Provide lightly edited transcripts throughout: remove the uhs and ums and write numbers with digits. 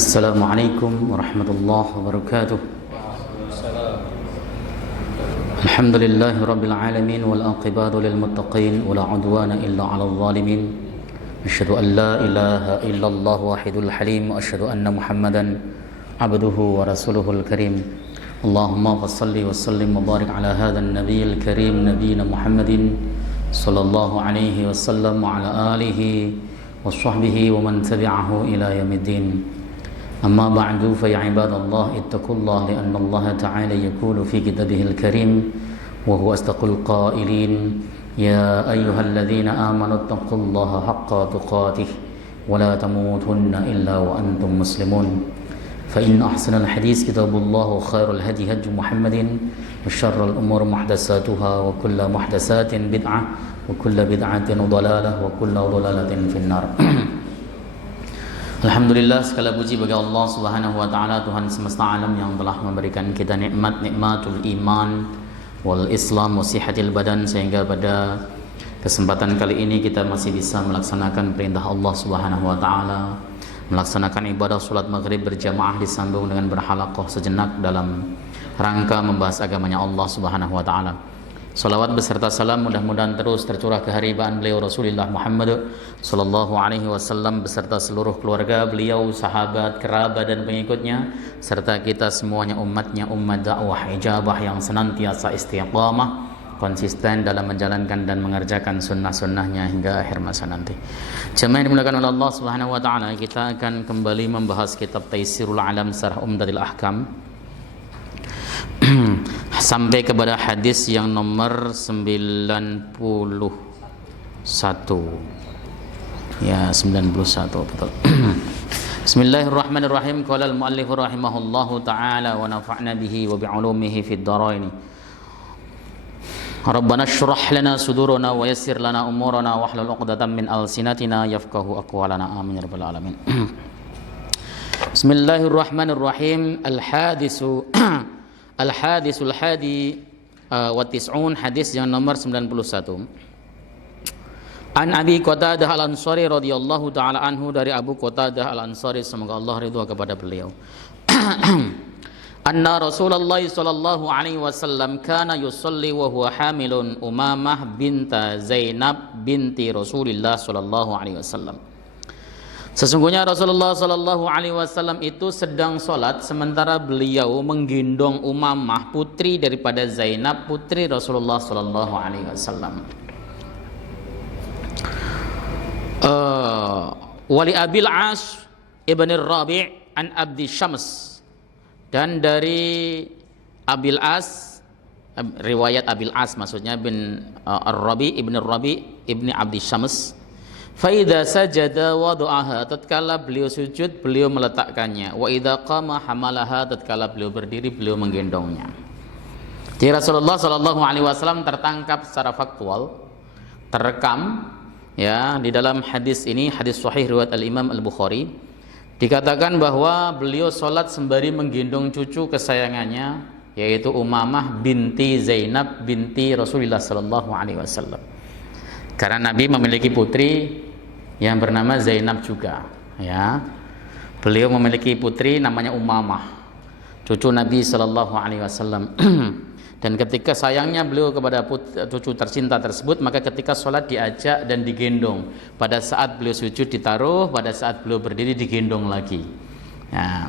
Assalamualaikum warahmatullahi wabarakatuh. Alhamdulillahi rabbil alamin wal aqibatu lil muttaqin wala udwana illa 'alal zalimin. Asyhadu an la ilaha illallah wahidul halim wa asyhadu anna Muhammadan abduhu wa rasuluhul karim. Allahumma shalli wa sallim wa barik ala hadzal nabiyil karim nabiyina Muhammadin sallallahu alaihi wasallam wa ala alihi wa sahbihi wa man tabi'ahu ila yaumiddin. أما بعد فيا عباد الله اتقوا الله لأن الله تعالى يقول في كتابه الكريم وهو أصدق القائلين يا أيها الذين آمنوا اتقوا الله حق تقاته ولا تموتن إلا وأنتم مسلمون فإن أحسن الحديث كتاب الله وخير الهدي هدي محمد وشر الأمور محدثاتها وكل محدثات بدعة وكل بدعة ضلالة وكل ضلالة في النار. Alhamdulillah, segala puji bagi Allah Subhanahu wa taala, Tuhan semesta alam yang telah memberikan kita nikmatul iman wal Islam wa sihatil badan, sehingga pada kesempatan kali ini kita masih bisa melaksanakan perintah Allah Subhanahu wa taala, melaksanakan ibadah salat maghrib berjamaah disambung dengan berhalaqah sejenak dalam rangka membahas agamanya Allah Subhanahu wa taala. Salawat beserta salam mudah-mudahan terus tercurah keharibaan beliau Rasulullah Muhammad sallallahu alaihi wasallam beserta seluruh keluarga beliau, sahabat, kerabat dan pengikutnya, serta kita semuanya umatnya, umat dakwah ijabah yang senantiasa istiqamah konsisten dalam menjalankan dan mengerjakan sunnah-sunnahnya hingga akhir masa nanti. Jemaah yang dimuliakan oleh Allah Subhanahu wa taala, kita akan kembali membahas kitab Taisirul Alam Syarh Umdatul Ahkam sampai kepada hadis yang nomor 91. Ya, 91 betul. Bismillahirrahmanirrahim. Qala al-muallif rahimahullahu taala wa nafa'na bihi wa bi'ulumihi fid dharain. Rabbana shrah lana sudurana wa yassir lana umurana wahlul 'uqdatam min alsinatina yafqahu aqwalana. Amin ya rabbal alamin. Bismillahirrahmanirrahim. Al-hadisul hadi wa tis'un, hadis yang nomor 91. An Abi Qatadah Al-Ansari radhiyallahu taala anhu, dari Abu Qatadah Al-Ansari semoga Allah ridha kepada beliau. Anna Rasulullah sallallahu alaihi wasallam kana yusalli wa huwa hamilun Umamah binta Zainab binti Rasulillah sallallahu alaihi wasallam. Sesungguhnya Rasulullah sallallahu alaihi wasallam itu sedang sholat sementara beliau menggendong Umamah, putri daripada Zainab, putri Rasulullah sallallahu alaihi wasallam. Wali Abil As ibn Rabi' an Abdi Syams, dan dari Abil As, riwayat Abil As maksudnya bin Ar-Rabi' ibn Rabi' ibn Abdi Syams. Faida sajada wadu'aha, tatkala beliau sujud beliau meletakkannya. Wa idza qama hamalaha, tatkala beliau berdiri beliau menggendongnya. Jadi Rasulullah sallallahu alaihi wasallam tertangkap secara faktual, terekam ya di dalam hadis ini, hadis sahih riwayat Al-Imam Al-Bukhari, dikatakan bahwa beliau salat sembari menggendong cucu kesayangannya, yaitu Umamah binti Zainab binti Rasulullah sallallahu alaihi wasallam. Karena Nabi memiliki putri yang bernama Zainab juga, ya. Beliau memiliki putri namanya Umamah, cucu Nabi sallallahu alaihi wasallam. Dan ketika sayangnya beliau kepada cucu tercinta tersebut, maka ketika sholat diajak dan digendong. Pada saat beliau sujud ditaruh, pada saat beliau berdiri digendong lagi. Ya.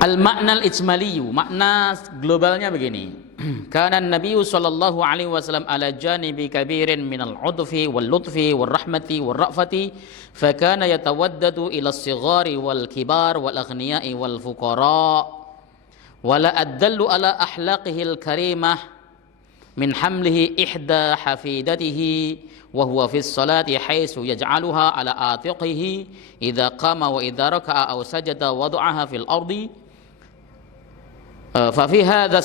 Al-makna al-ijmaliyu, makna globalnya begini. Kana Nabi sallallahu alaihi wasallam ala janibi kabirin minal udfi wal lutfi wal rahmati wal ra'fati, fa kana yatawaddadu ila as-sighari wal kibar wal aghniya'i wal fuqara, wala addallu ala ahlaqihi al-karimah min hamlihi ihda hafidatihi wa huwa fi as-salati haitsu yaj'aluha ala atiqihi idza qama wa idza raka'a aw sajada wada'aha fil ardi. ففي هذا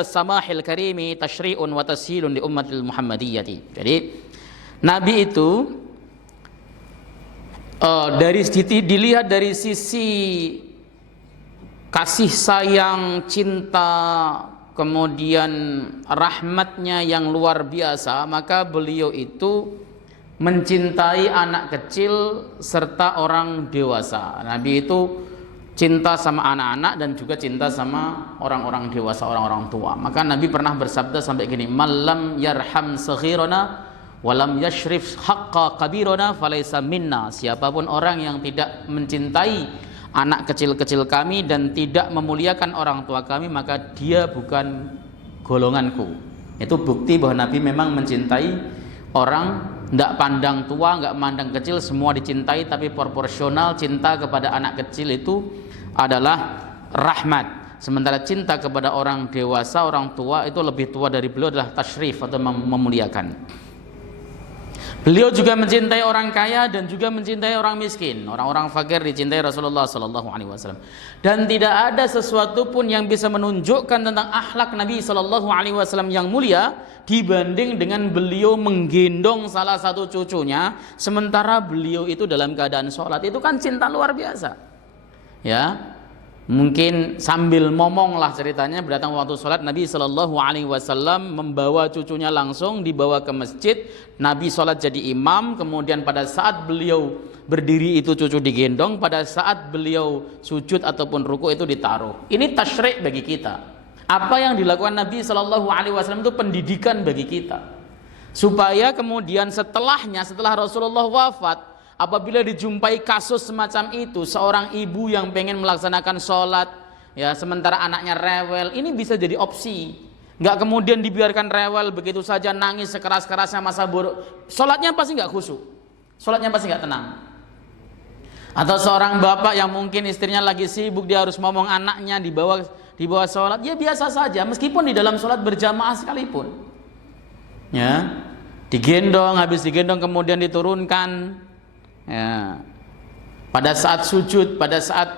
السماح الكريم تشريع وتسهيل لأمة المحمدية. Jadi Nabi itu dilihat dari sisi kasih sayang, cinta, kemudian rahmatnya yang luar biasa, maka beliau itu mencintai anak kecil serta orang dewasa. Nabi itu cinta sama anak-anak dan juga cinta sama orang-orang dewasa, orang-orang tua. Maka Nabi pernah bersabda sampai gini, "Malam yarham saghirana walam yashrif haqqa kabirana falaysa minna." Siapapun orang yang tidak mencintai anak kecil-kecil kami dan tidak memuliakan orang tua kami, maka dia bukan golonganku. Itu bukti bahwa Nabi memang mencintai orang, tidak pandang tua, nggak pandang kecil, semua dicintai, tapi proporsional. Cinta kepada anak kecil itu adalah rahmat, sementara cinta kepada orang dewasa, orang tua itu lebih tua dari beliau adalah tasyrif atau memuliakan. Beliau juga mencintai orang kaya dan juga mencintai orang miskin. Orang-orang fakir dicintai Rasulullah sallallahu alaihi wasallam. Dan tidak ada sesuatu pun yang bisa menunjukkan tentang akhlak Nabi sallallahu alaihi wasallam yang mulia dibanding dengan beliau menggendong salah satu cucunya sementara beliau itu dalam keadaan sholat. Itu kan cinta luar biasa. Ya. Mungkin sambil ngomong lah ceritanya, berdatang waktu sholat Nabi Shallallahu Alaihi Wasallam membawa cucunya langsung dibawa ke masjid. Nabi sholat jadi imam, kemudian pada saat beliau berdiri itu cucu digendong, pada saat beliau sujud ataupun ruku itu ditaruh. Ini tasyrik bagi kita. Apa yang dilakukan Nabi Shallallahu Alaihi Wasallam itu pendidikan bagi kita, supaya kemudian setelahnya, setelah Rasulullah wafat, apabila dijumpai kasus semacam itu, seorang ibu yang pengen melaksanakan sholat, ya sementara anaknya rewel, ini bisa jadi opsi. Nggak kemudian dibiarkan rewel begitu saja, nangis sekeras-kerasnya masa buruk. Sholatnya pasti nggak khusyuk, sholatnya pasti nggak tenang. Atau seorang bapak yang mungkin istrinya lagi sibuk, dia harus ngomong anaknya dibawa sholat, ya biasa saja, meskipun di dalam sholat berjamaah sekalipun. Ya, digendong, habis digendong kemudian diturunkan. Ya. Pada saat sujud, pada saat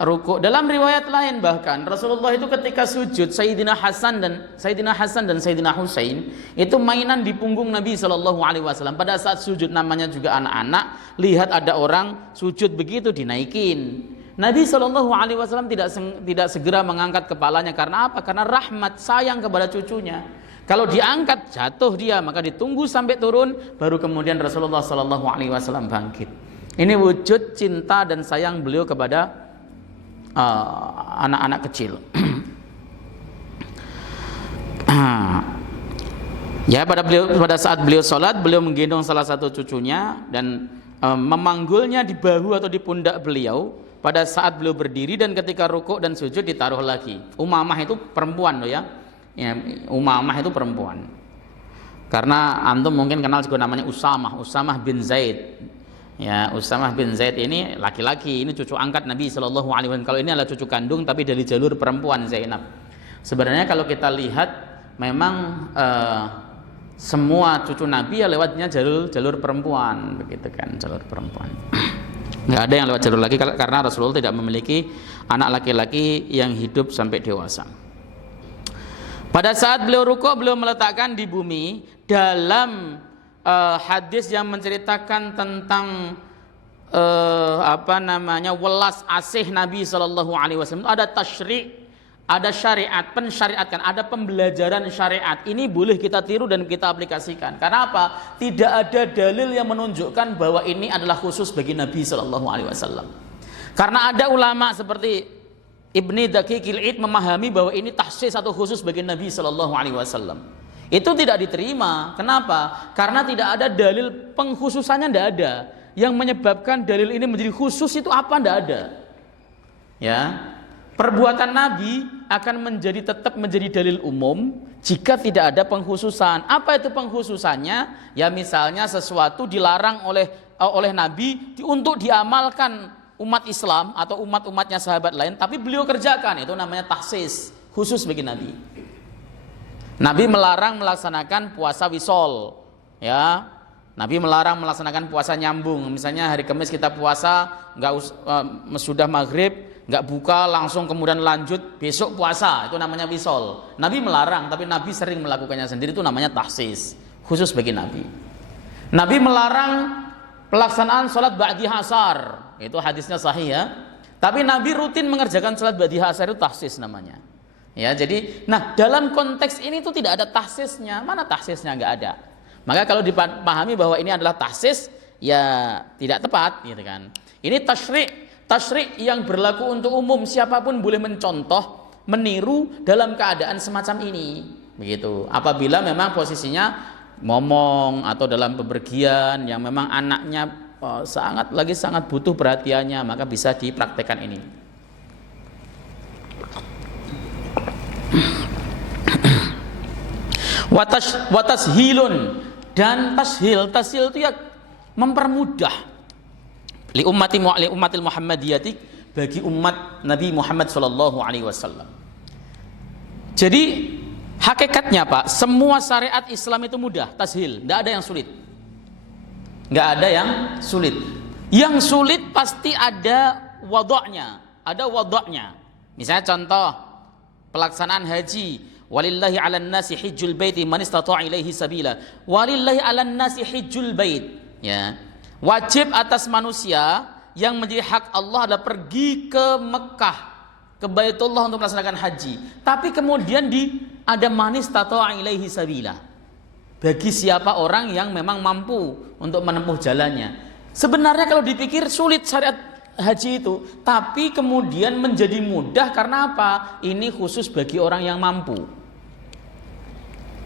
rukuk, dalam riwayat lain bahkan Rasulullah itu ketika sujud, Sayyidina Hasan dan Sayyidina Husain itu mainan di punggung Nabi Shallallahu Alaihi Wasallam. Pada saat sujud, namanya juga anak-anak, lihat ada orang sujud begitu dinaikin. Nabi Shallallahu Alaihi Wasallam tidak segera mengangkat kepalanya. Karena apa? Karena rahmat, sayang kepada cucunya. Kalau diangkat jatuh dia, maka ditunggu sampai turun, baru kemudian Rasulullah Sallallahu Alaihi Wasallam bangkit. Ini wujud cinta dan sayang beliau kepada anak-anak kecil. Ya, pada saat beliau sholat, beliau menggendong salah satu cucunya dan memanggulnya di bahu atau di pundak beliau pada saat beliau berdiri, dan ketika rukuk dan sujud ditaruh lagi. Umamah itu perempuan loh ya. Ya, Umamah itu perempuan. Karena antum mungkin kenal juga namanya Usamah bin Zaid. Ya, Usamah bin Zaid ini laki-laki, ini cucu angkat Nabi Shallallahu Alaihi Wasallam. Kalau ini adalah cucu kandung tapi dari jalur perempuan Zainab. Sebenarnya kalau kita lihat memang semua cucu Nabi ya lewatnya jalur perempuan, begitu kan, jalur perempuan. Nggak ada yang lewat jalur lagi karena Rasulullah tidak memiliki anak laki-laki yang hidup sampai dewasa. Pada saat beliau rukuk, beliau meletakkan di bumi. Dalam hadis yang menceritakan tentang welas asih Nabi Shallallahu Alaihi Wasallam, ada tasyri', ada syariat, pensyariatkan, ada pembelajaran syariat. Ini boleh kita tiru dan kita aplikasikan. Karena apa? Tidak ada dalil yang menunjukkan bahwa ini adalah khusus bagi Nabi Shallallahu Alaihi Wasallam. Karena ada ulama seperti Ibni Daqiqil Id memahami bahwa ini tahsis atau khusus bagi Nabi Shallallahu Alaihi Wasallam. Itu tidak diterima. Kenapa? Karena tidak ada dalil pengkhususannya, tidak ada. Yang menyebabkan dalil ini menjadi khusus itu apa? Tidak ada. Ya, perbuatan Nabi akan tetap menjadi dalil umum jika tidak ada pengkhususan. Apa itu pengkhususannya? Ya misalnya sesuatu dilarang oleh Nabi untuk diamalkan umat Islam atau umat-umatnya sahabat lain, tapi beliau kerjakan, itu namanya tahsis, khusus bagi Nabi. Nabi melarang melaksanakan puasa wisol, ya. Nabi melarang melaksanakan puasa nyambung. Misalnya hari Kamis kita puasa, sudah maghrib, nggak buka langsung kemudian lanjut besok puasa, itu namanya wisol. Nabi melarang, tapi Nabi sering melakukannya sendiri, itu namanya tahsis, khusus bagi Nabi. Nabi melarang pelaksanaan sholat ba'di asar, itu hadisnya sahih ya. Tapi Nabi rutin mengerjakan sholat ba'di asar, itu tahsis namanya. Ya, jadi, dalam konteks ini tuh tidak ada tahsisnya. Mana tahsisnya? Nggak ada. Maka kalau dipahami bahwa ini adalah tahsis, ya tidak tepat gitu kan. Ini tasyri' yang berlaku untuk umum, siapapun boleh mencontoh, meniru dalam keadaan semacam ini. Begitu. Apabila memang posisinya ngomong atau dalam bepergian yang memang anaknya sangat butuh perhatiannya, maka bisa dipraktekkan ini. Watashilun, dan tashil itu ya mempermudah li ummatil Muhammadiyati, bagi umat Nabi Muhammad sallallahu alaihi wasallam. Jadi hakikatnya Pak, semua syariat Islam itu mudah, tashil, tidak ada yang sulit. Enggak ada yang sulit. Yang sulit pasti ada wadha'nya, Misalnya contoh pelaksanaan haji, walillahi 'alan nasi hijjul baiti man istata'a ilaihi sabila. Walillahi 'alan nasi hijjul bait, ya. Wajib atas manusia yang menjadi hak Allah adalah pergi ke Mekah, ke Baitullah untuk melaksanakan haji. Tapi kemudian ada man istata'a ilaihi sabila, bagi siapa orang yang memang mampu untuk menempuh jalannya. Sebenarnya kalau dipikir sulit syariat haji itu, tapi kemudian menjadi mudah karena apa? Ini khusus bagi orang yang mampu.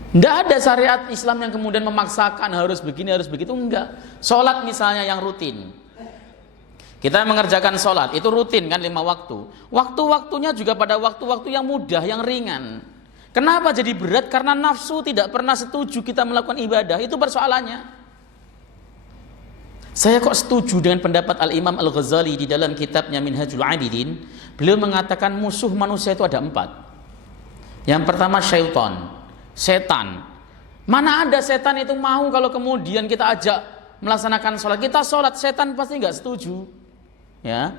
Tidak ada syariat Islam yang kemudian memaksakan harus begini, harus begitu, enggak. Sholat misalnya yang rutin, kita mengerjakan sholat, itu rutin kan 5 waktu. Waktu-waktunya juga pada waktu-waktu yang mudah, yang ringan. Kenapa jadi berat? Karena nafsu tidak pernah setuju kita melakukan ibadah, itu persoalannya. Saya kok setuju dengan pendapat Al-Imam Al-Ghazali di dalam kitabnya Minhajul Abidin. Beliau mengatakan musuh manusia itu ada 4. Yang pertama setan. Mana ada setan itu mau kalau kemudian kita ajak melaksanakan sholat, kita sholat, setan pasti nggak setuju, ya.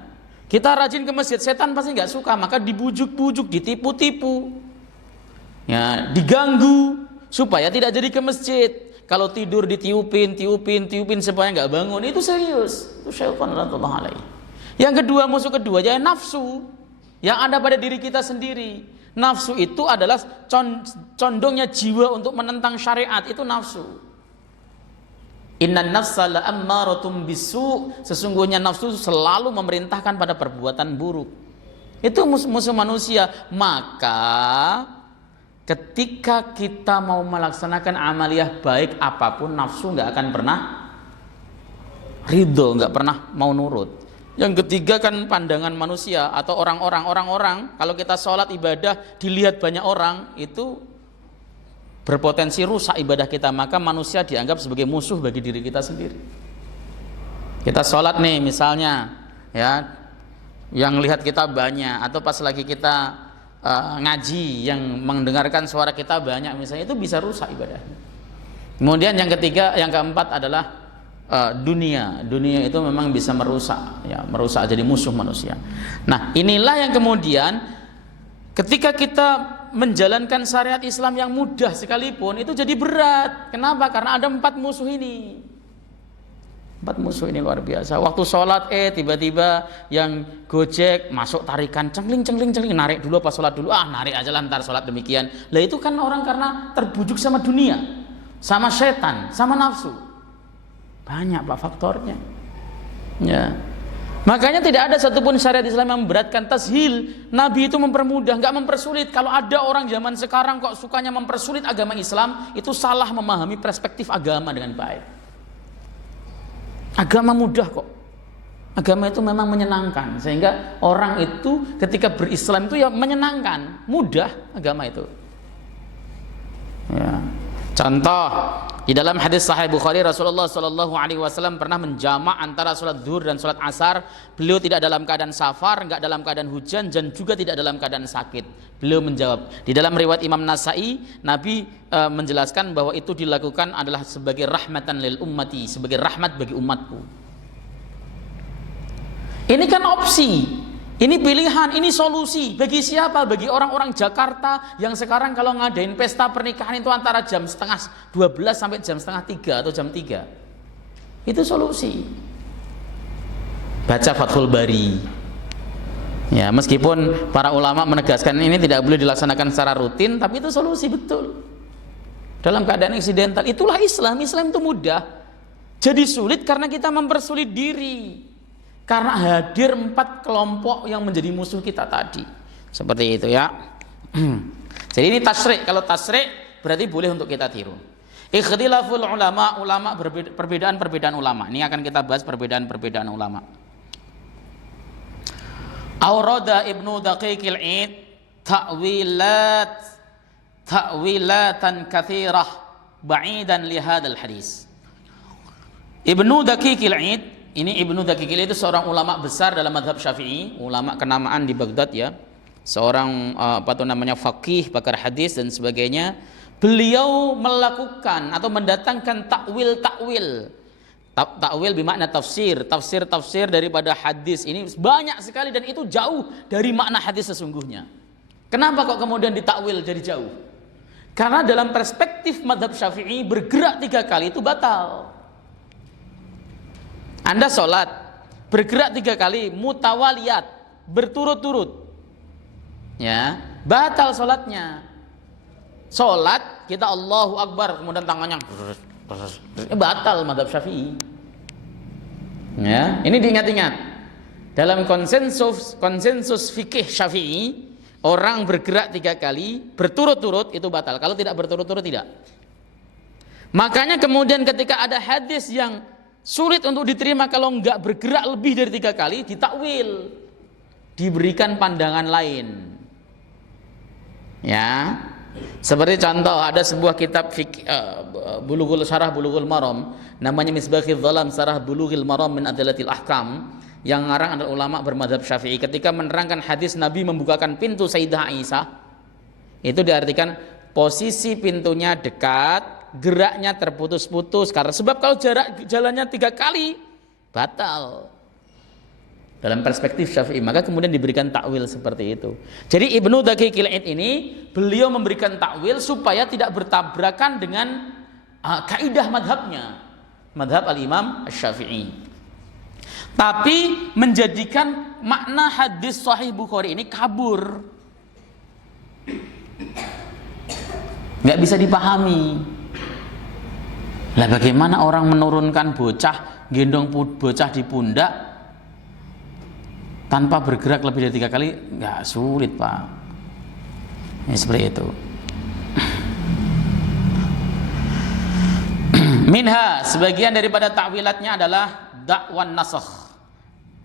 Kita rajin ke masjid, setan pasti nggak suka, maka dibujuk-bujuk, ditipu-tipu, ya, diganggu supaya tidak jadi ke masjid. Kalau tidur ditiupin supaya nggak bangun, itu serius, itu syaitan radhiyallahu alaihi. Yang kedua, musuh kedua ya nafsu yang ada pada diri kita sendiri. Nafsu itu adalah condongnya jiwa untuk menentang syariat, itu nafsu. Innan nafsa la'ammaratun bisu, sesungguhnya nafsu selalu memerintahkan pada perbuatan buruk. Itu musuh manusia. Maka ketika kita mau melaksanakan amaliyah baik apapun, nafsu nggak akan pernah ridho, nggak pernah mau nurut. Yang ketiga kan pandangan manusia atau orang-orang. Kalau kita sholat ibadah dilihat banyak orang, itu berpotensi rusak ibadah kita. Maka manusia dianggap sebagai musuh bagi diri kita sendiri. Kita sholat nih misalnya, ya, yang lihat kita banyak, atau pas lagi kita ngaji yang mendengarkan suara kita banyak misalnya, itu bisa rusak ibadahnya. Kemudian yang ketiga, yang keempat adalah dunia itu memang bisa merusak, ya, merusak jadi musuh manusia. Nah, inilah yang kemudian ketika kita menjalankan syariat Islam yang mudah sekalipun itu jadi berat. Kenapa? Karena ada 4 musuh ini. 4 musuh ini luar biasa. Waktu sholat tiba-tiba yang gojek masuk tarikan cengling, narik dulu pas sholat dulu, narik aja lah ntar sholat demikian. Lah itu kan orang karena terbujuk sama dunia, sama setan, sama nafsu. Banyak Pak faktornya, ya. Makanya tidak ada satupun syariat Islam yang memberatkan. Tashil, Nabi itu mempermudah, nggak mempersulit. Kalau ada orang zaman sekarang kok sukanya mempersulit agama Islam, itu salah memahami perspektif agama dengan baik. Agama mudah kok. Agama itu memang menyenangkan, sehingga orang itu ketika berislam itu ya menyenangkan, mudah agama itu, ya. Contoh, di dalam hadis Sahih Bukhari, Rasulullah Shallallahu Alaihi Wasallam pernah menjamak antara sholat zuhur dan sholat asar. Beliau tidak dalam keadaan safar, enggak dalam keadaan hujan, dan juga tidak dalam keadaan sakit. Beliau menjawab. Di dalam riwayat Imam Nasai, Nabi menjelaskan bahwa itu dilakukan adalah sebagai rahmatan lil ummati, sebagai rahmat bagi umatku. Ini kan opsi. Ini pilihan, ini solusi. Bagi siapa? Bagi orang-orang Jakarta yang sekarang kalau ngadain pesta pernikahan itu antara jam setengah 12 sampai jam setengah 3 atau jam 3. Itu solusi. Baca Fathul Bari. Ya, meskipun para ulama menegaskan ini tidak boleh dilaksanakan secara rutin, tapi itu solusi betul. dalam keadaan eksidental. Itulah Islam. Islam itu mudah. Jadi sulit karena kita mempersulit diri. Karena hadir 4 kelompok yang menjadi musuh kita tadi. Seperti itu ya. Jadi ini tasyrik. Kalau tasyrik berarti boleh untuk kita tiru. Ikhtilaful ulama, perbedaan-perbedaan ulama. Ini akan kita bahas perbedaan-perbedaan ulama. Aurada Ibnu Daqiqil Id ta'wilatan katsirah ba'idan li hadzal hadis. Ibnu Daqiqil Id, ini Ibnu Daqiqil Id itu seorang ulama besar dalam mazhab Syafi'i, ulama kenamaan di Baghdad ya. Seorang faqih, pakar hadis dan sebagainya. Beliau melakukan atau mendatangkan takwil bermakna tafsir daripada hadis ini banyak sekali dan itu jauh dari makna hadis sesungguhnya. Kenapa kok kemudian ditakwil jadi jauh? Karena dalam perspektif mazhab Syafi'i bergerak 3 kali itu batal. Anda sholat bergerak 3 kali mutawaliyat, berturut-turut, ya batal sholatnya. Sholat kita Allahu Akbar kemudian tangannya batal mazhab Syafi'i. Ya, ini diingat-ingat. Dalam konsensus fikih Syafi'i, orang bergerak 3 kali berturut-turut itu batal. Kalau tidak berturut-turut tidak. Makanya kemudian ketika ada hadis yang sulit untuk diterima kalau enggak bergerak lebih dari 3 kali, ditakwil, diberikan pandangan lain. Ya. Seperti contoh ada sebuah kitab Syarah Bulughul Maram namanya Misbakhul Dhalam Syarah Bulughul Maram min Adillatil Ahkam, yang ngarang adalah ulama bermadzhab Syafi'i. Ketika menerangkan hadis Nabi membukakan pintu Sayyidah Aisyah, itu diartikan posisi pintunya dekat, geraknya terputus-putus karena sebab kalau jalannya 3 kali batal. Dalam perspektif Syafi'i, maka kemudian diberikan takwil seperti itu. Jadi Ibnu Daqiqil Id ini beliau memberikan takwil supaya tidak bertabrakan dengan kaidah madhabnya, madhab al-Imam Syafi'i. Tapi menjadikan makna hadis Sahih Bukhari ini kabur, nggak bisa dipahami. Lah bagaimana orang menurunkan bocah, gendong bocah di pundak tanpa bergerak lebih dari 3 kali? Nggak sulit Pak. Ini seperti itu. Minha, sebagian daripada takwilatnya adalah dakwan nasakh.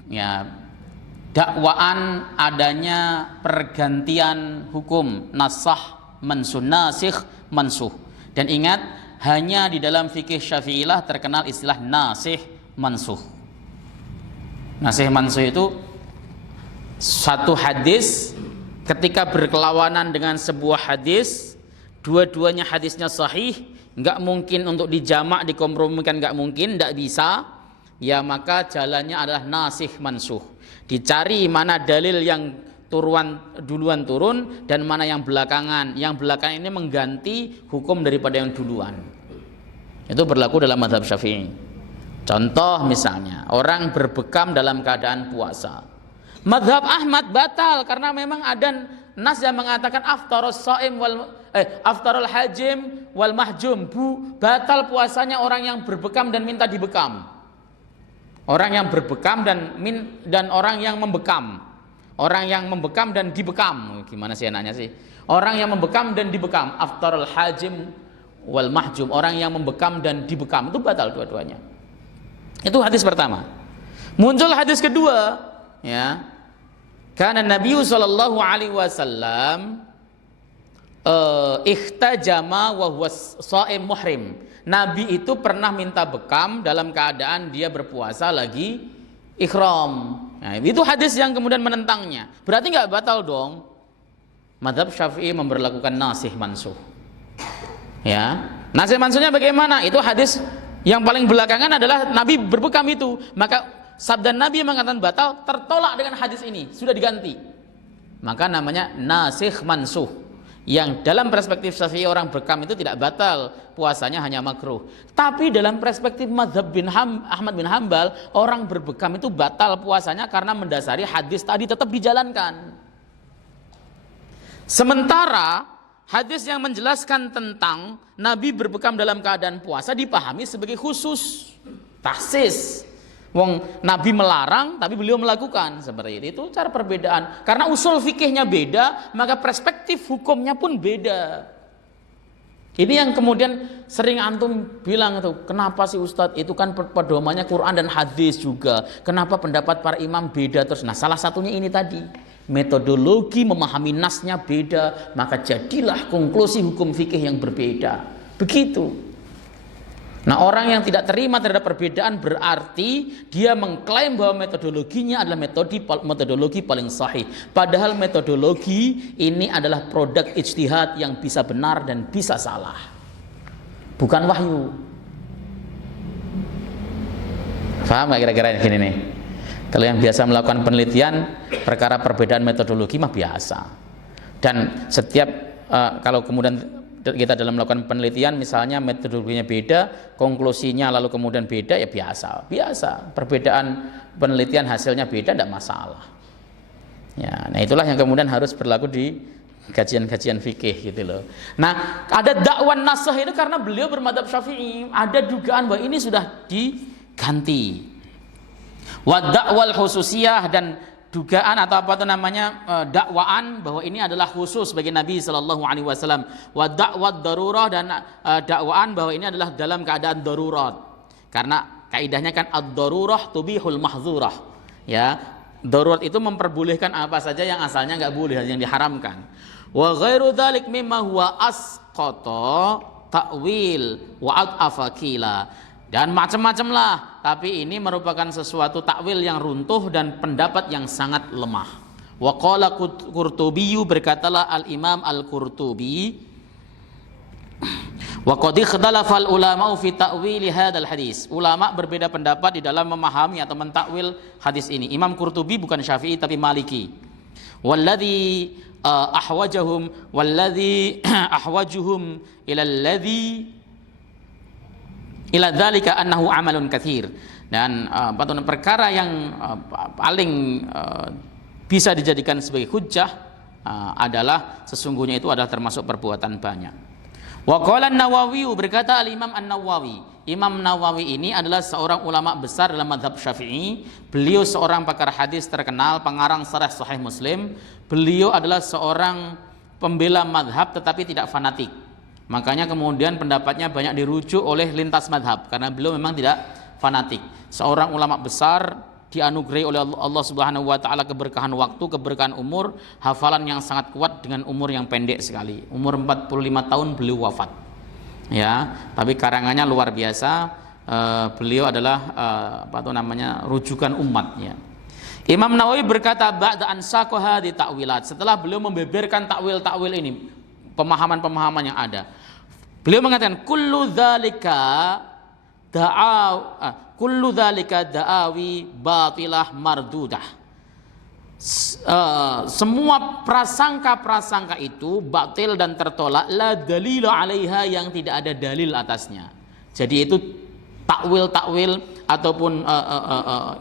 Ya, dakwaan adanya pergantian hukum, nasakh mansuh, nasikh mansuh. Dan ingat, hanya di dalam fikih Syafi'ilah terkenal istilah nasikh mansuh. Nasikh mansuh itu satu hadis ketika berkelawanan dengan sebuah hadis, dua-duanya hadisnya sahih, nggak mungkin untuk dijamak, dikompromikan, nggak mungkin, nggak bisa, ya maka jalannya adalah nasikh mansuh. Dicari mana dalil yang duluan turun dan mana yang belakangan. Yang belakangan ini mengganti hukum daripada yang duluan. Itu berlaku dalam mazhab Syafi'i. Contoh misalnya, orang berbekam dalam keadaan puasa. Mazhab Ahmad batal karena memang ada nas yang mengatakan aftarus shaim aftarul hajim wal mahjum, batal puasanya orang yang berbekam dan minta dibekam. Orang yang berbekam dan orang yang membekam. Orang yang membekam dan dibekam. Gimana sih enaknya sih? Orang yang membekam dan dibekam, aftarul hajim wal mahjum, orang yang membekam dan dibekam itu batal dua-duanya. Itu hadis pertama. Muncul hadis kedua, ya. Karena Nabi sallallahu alaihi wasallam ihtajama wa huwa shaim muhrim. Nabi itu pernah minta bekam dalam keadaan dia berpuasa lagi ihram. Nah, itu hadis yang kemudian menentangnya. Berarti nggak batal dong. Mazhab Syafi'i memberlakukan nasikh mansuh. Ya, nasikh mansuhnya bagaimana? Itu hadis yang paling belakangan adalah Nabi berbekam itu. Maka sabda Nabi yang mengatakan batal tertolak dengan hadis ini, sudah diganti. Maka namanya nasikh mansuh. Yang dalam perspektif Syafi'i orang bekam itu tidak batal, puasanya hanya makruh. Tapi dalam perspektif mazhab Ahmad bin Hambal, orang berbekam itu batal puasanya karena mendasari hadis tadi tetap dijalankan. Sementara hadis yang menjelaskan tentang Nabi berbekam dalam keadaan puasa dipahami sebagai khusus, taksis. Wong Nabi melarang tapi beliau melakukan, seperti itu cara perbedaan. Karena usul fikihnya beda, maka perspektif hukumnya pun beda. Ini yang kemudian sering antum bilang tuh, kenapa sih Ustadz, itu kan pedomannya Quran dan hadis juga, kenapa pendapat para imam beda terus? Nah, salah satunya ini tadi, metodologi memahami nasnya beda, maka jadilah konklusi hukum fikih yang berbeda. Begitu. Nah, orang yang tidak terima terhadap perbedaan berarti dia mengklaim bahwa metodologinya adalah metodologi paling sahih. Padahal metodologi ini adalah produk ijtihad yang bisa benar dan bisa salah. Bukan wahyu. Paham gak kira-kira gini nih? Kalau yang biasa melakukan penelitian perkara perbedaan metodologi mah biasa. Dan setiap kalau kemudian kita dalam melakukan penelitian misalnya metodologinya beda, konklusinya lalu kemudian beda, ya biasa. Perbedaan penelitian hasilnya beda, tidak masalah. Ya, nah itulah yang kemudian harus berlaku di kajian-kajian fikih gitu loh. Nah, ada dakwan nasakh itu karena beliau bermadzhab Syafi'i, ada dugaan bahwa ini sudah diganti. Wa dakwal khususiyah, dan dugaan atau apa itu namanya dakwaan bahwa ini adalah khusus bagi Nabi Shallallahu Alaihi Wasallam. Wa dakwat darurah, dan dakwaan bahwa ini adalah dalam keadaan darurat. Karena kaidahnya kan ad-darurah tubihul mahdzurah. Ya, darurat itu memperbolehkan apa saja yang asalnya nggak boleh, yang diharamkan. Wa ghairu dzalik mimma huwa asqata ta'wil wa ad'afakila. Dan macam-macam lah, tapi ini merupakan sesuatu takwil yang runtuh dan pendapat yang sangat lemah. Wa qala Qurtubi, berkatalah al-Imam Al-Qurtubi, wa qad ikhtalafa al-ulama fi ta'wil hadzal hadis. Ulama berbeda pendapat di dalam memahami atau mentakwil hadis ini. Imam Qurtubi bukan Syafi'i tapi Maliki. Walladzi ahwajuhum ila alladzi ila dzalika annahu amalun katsir. Dan perkara yang paling bisa dijadikan sebagai hujjah adalah sesungguhnya itu adalah termasuk perbuatan banyak. Wa qala an-Nawawi, berkata al-Imam An-Nawawi. Imam Nawawi ini adalah seorang ulama besar dalam mazhab Syafi'i. Beliau seorang pakar hadis terkenal, pengarang Syarah Sahih Muslim. Beliau adalah seorang pembela mazhab tetapi tidak fanatik. Makanya kemudian pendapatnya banyak dirujuk oleh lintas madhab karena beliau memang tidak fanatik. Seorang ulama besar, dianugerahi oleh Allah Subhanahu wa taala keberkahan waktu, keberkahan umur, hafalan yang sangat kuat dengan umur yang pendek sekali. Umur 45 tahun beliau wafat. Ya, tapi karangannya luar biasa. Beliau adalah rujukan umat, ya. Imam Nawawi berkata ba'da an saqaha di ta'wilat, setelah beliau membeberkan takwil-takwil ini, pemahaman-pemahaman yang ada. Beliau mengatakan kullu dzalika da'awi batilah mardudah. Semua prasangka-prasangka itu batil dan tertolak, la dalila 'alaiha, yang tidak ada dalil atasnya. Jadi itu takwil-takwil ataupun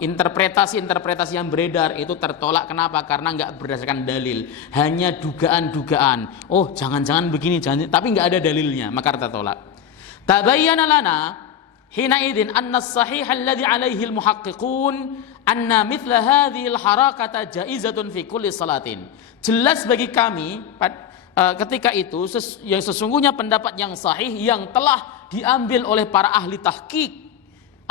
interpretasi-interpretasi yang beredar itu tertolak. Kenapa? Karena nggak berdasarkan dalil, hanya dugaan-dugaan. Oh, jangan-jangan begini, tapi nggak ada dalilnya, maka tertolak. Tabayyana lana hina idzin anna as-sahih alladhi alaihi al-muhaqqiqun anna mithla hadhihi al-harakata jaizatun fi kulli salatin. Jelas bagi kami ketika itu yang sesungguhnya pendapat yang sahih yang telah diambil oleh para ahli tahqiq.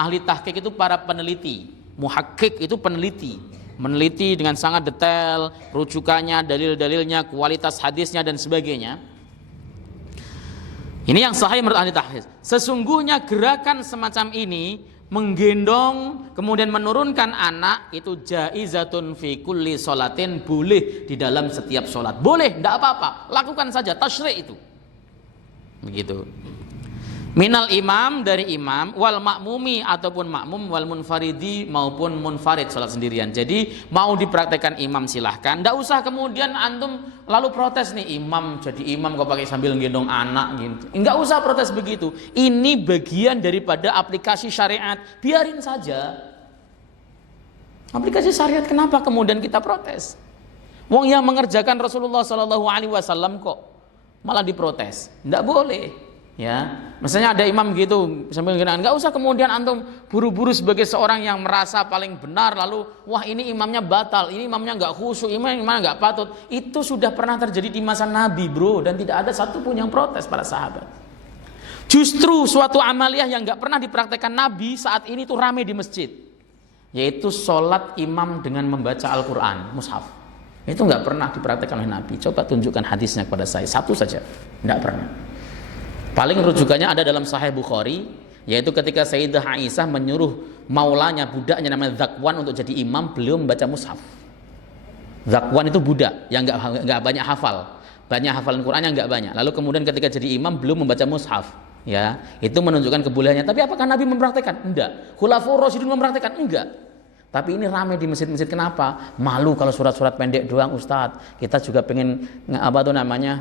Ahli tahqiq itu para peneliti, muhaqqiq itu peneliti, meneliti dengan sangat detail rujukannya, dalil-dalilnya, kualitas hadisnya dan sebagainya. Ini yang sahih menurut ahli tahqiq. Sesungguhnya gerakan semacam ini menggendong kemudian menurunkan anak itu jaizatun fi kulli sholatin, boleh di dalam setiap sholat, boleh, tidak apa-apa, lakukan saja, tasyri' itu begitu. Minal imam, dari imam, wal makmumi ataupun makmum, wal munfaridi maupun munfarid, sholat sendirian. Jadi mau dipraktekkan imam silahkan, ndak usah kemudian antum lalu protes nih, imam jadi imam kok pakai sambil gendong anak gitu. Enggak usah protes begitu. Ini bagian daripada aplikasi syariat, biarin saja. Aplikasi syariat, kenapa kemudian kita protes? Wong yang mengerjakan Rasulullah Shallallahu Alaihi Wasallam kok. malah diprotes. Tidak boleh. Ya, misalnya ada imam gitu sambil nggak usah kemudian antum buru-buru sebagai seorang yang merasa paling benar lalu wah ini imamnya batal, ini imamnya nggak khusyuk, imamnya nggak patut. Itu sudah pernah terjadi di masa Nabi, bro, dan tidak ada satupun yang protes para sahabat. Justru suatu amaliyah yang nggak pernah dipraktekkan Nabi saat ini tuh ramai di masjid, yaitu sholat imam dengan membaca Al-Quran, mushaf. Itu nggak pernah dipraktekkan oleh Nabi. Coba tunjukkan hadisnya kepada saya, satu saja, nggak pernah. Paling rujukannya ada dalam Sahih Bukhari, yaitu ketika Sayyidah Aisyah menyuruh maulanya, budaknya namanya Zakwan untuk jadi imam, beliau membaca mushaf. Zakwan itu budak yang nggak banyak hafal, hafalan Qurannya nggak banyak. Lalu kemudian ketika jadi imam beliau membaca mushaf. Ya, itu menunjukkan kebolehannya. Tapi apakah Nabi mempraktekkan? Enggak. Khulafaur Rasyidun mempraktekkan? Enggak. Tapi ini ramai di masjid-masjid. Kenapa? Malu kalau surat-surat pendek doang, Ustadz. Kita juga pengen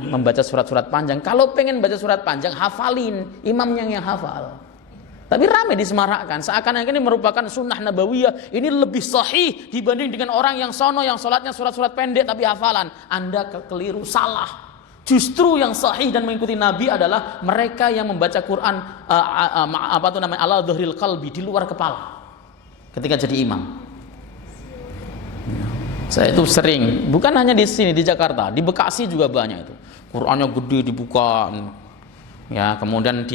membaca surat-surat panjang. Kalau pengen baca surat panjang, hafalin, imamnya yang hafal. Tapi ramai disemarakkan, seakan-akan ini merupakan sunnah nabawiyah. Ini lebih sahih dibanding dengan orang yang sono yang sholatnya surat-surat pendek tapi hafalan. Anda keliru, salah. Justru yang sahih dan mengikuti Nabi adalah mereka yang membaca Quran ala dhahril qalbi, di luar kepala. Ketika jadi imam, saya itu sering, bukan hanya di sini di Jakarta, di Bekasi juga banyak itu. Qurannya gede dibuka, ya kemudian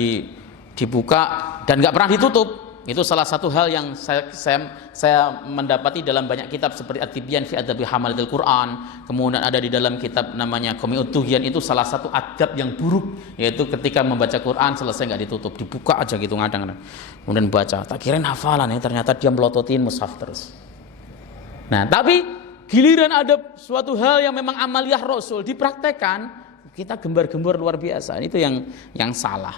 dibuka dan nggak pernah ditutup. Itu salah satu hal yang saya mendapati dalam banyak kitab seperti At-Tibyan fi Adabi Hamalatil Quran. Kemudian ada di dalam kitab namanya Qami'ut Tughyan, itu salah satu adab yang buruk, yaitu ketika membaca Quran selesai nggak ditutup, dibuka aja gitu ngadang-ngadang. Kemudian baca, tak kirain hafalan ya, ternyata dia melototin mushaf terus. Nah, tapi giliran ada suatu hal yang memang amaliyah Rasul dipraktekkan, kita gembar-gembor luar biasa. Itu yang salah.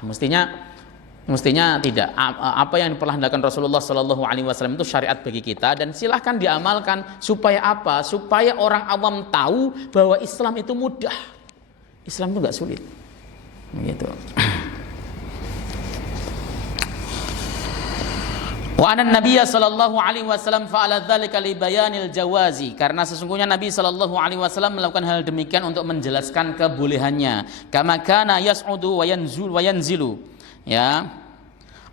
Mestinya tidak. Apa yang diperlakukan Rasulullah Shallallahu Alaihi Wasallam itu syariat bagi kita dan silahkan diamalkan. Supaya apa? Supaya orang awam tahu bahwa Islam itu mudah. Islam itu nggak sulit. Begitu. Wa anan Nabiyya Shallallahu Alaihi Wasallam fa'ala dzalika li bayanil jawazi, karena sesungguhnya Nabi Shallallahu Alaihi Wasallam melakukan hal demikian untuk menjelaskan kebolehannya. Kama kana yas'udu wa yanzilu, ya,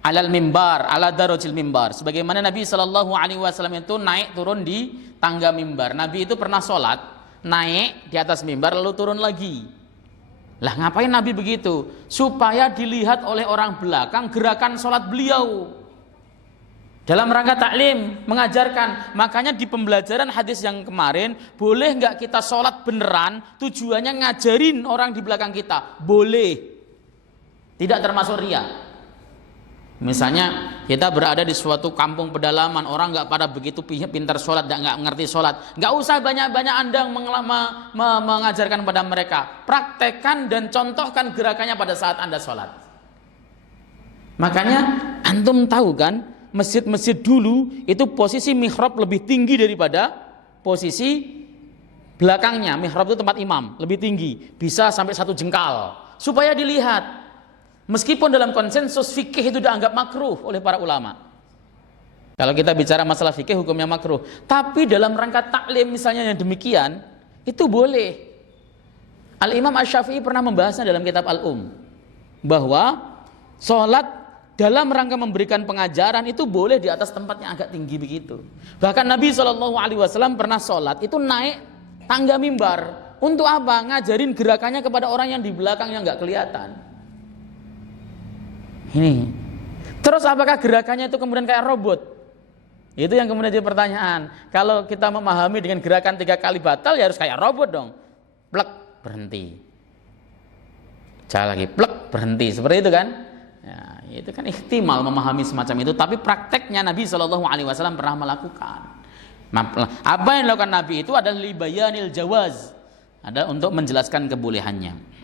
alal mimbar, ala darajil mimbar. Sebagaimana Nabi Shallallahu Alaihi Wasallam itu naik turun di tangga mimbar. Nabi itu pernah sholat naik di atas mimbar lalu turun lagi. Lah ngapain Nabi begitu? Supaya dilihat oleh orang belakang gerakan sholat beliau. Dalam rangka taklim, mengajarkan. Makanya di pembelajaran hadis yang kemarin, boleh nggak kita sholat beneran, tujuannya ngajarin orang di belakang kita? Boleh. Tidak termasuk riya. Misalnya kita berada di suatu kampung pedalaman, orang nggak pada begitu pintar sholat, nggak ngerti sholat, nggak usah banyak-banyak Anda mengajarkan pada mereka. Praktekkan dan contohkan gerakannya pada saat Anda sholat. Makanya antum tahu kan, masjid-masjid dulu itu posisi mihrab lebih tinggi daripada posisi belakangnya. Mihrab itu tempat imam, lebih tinggi, bisa sampai 1 jengkal, supaya dilihat. Meskipun dalam konsensus fikih itu dianggap makruh oleh para ulama. Kalau kita bicara masalah fikih hukumnya makruh, tapi dalam rangka taklim misalnya yang demikian, itu boleh. Al-Imam Asy-Syafi'i pernah membahasnya dalam kitab bahwa sholat dalam rangka memberikan pengajaran itu boleh di atas tempat yang agak tinggi begitu. Bahkan Nabi SAW pernah sholat itu naik tangga mimbar. Untuk apa? Ngajarin gerakannya kepada orang yang di belakang yang nggak kelihatan. Ini. Terus apakah gerakannya itu kemudian kayak robot? Itu yang kemudian jadi pertanyaan. Kalau kita memahami dengan gerakan 3 kali batal ya harus kayak robot dong. Plek, berhenti. Jalan lagi, plek, berhenti. Seperti itu kan? Ya, itu kan ihtimal memahami semacam itu, tapi prakteknya Nabi SAW pernah melakukan. Apa yang dilakukan Nabi itu adalah libayanil jawaz, ada untuk menjelaskan kebolehannya.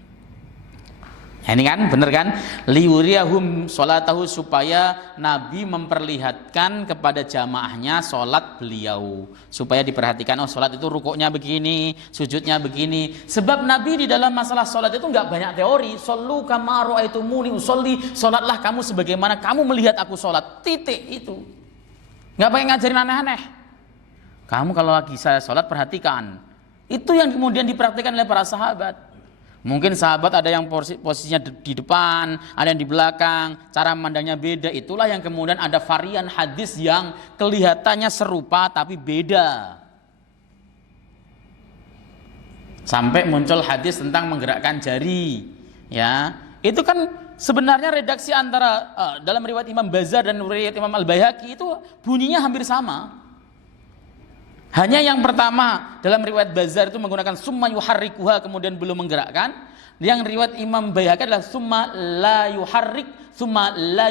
Ini kan benar kan? Liuriyahum sholatahu, supaya Nabi memperlihatkan kepada jamaahnya sholat beliau, supaya diperhatikan, oh sholat itu rukuknya begini, sujudnya begini. Sebab Nabi di dalam masalah sholat itu nggak banyak teori. Shollu kama ra'aitumuni usolli, sholatlah kamu sebagaimana kamu melihat aku sholat. Titik itu. Nggak pengen ngajarin aneh-aneh. Kamu kalau lagi saya sholat perhatikan. Itu yang kemudian dipraktikkan oleh para sahabat. Mungkin sahabat ada yang posisinya di depan, ada yang di belakang, cara memandangnya beda. Itulah yang kemudian ada varian hadis yang kelihatannya serupa tapi beda. Sampai muncul hadis tentang menggerakkan jari, ya. Itu kan sebenarnya redaksi antara dalam riwayat Imam Bazzar dan riwayat Imam Al-Baihaqi itu bunyinya hampir sama. Hanya yang pertama dalam riwayat Bazzar itu menggunakan summa yuharrikuha kemudian belum menggerakkan. Yang riwayat Imam Baihaqi adalah summa la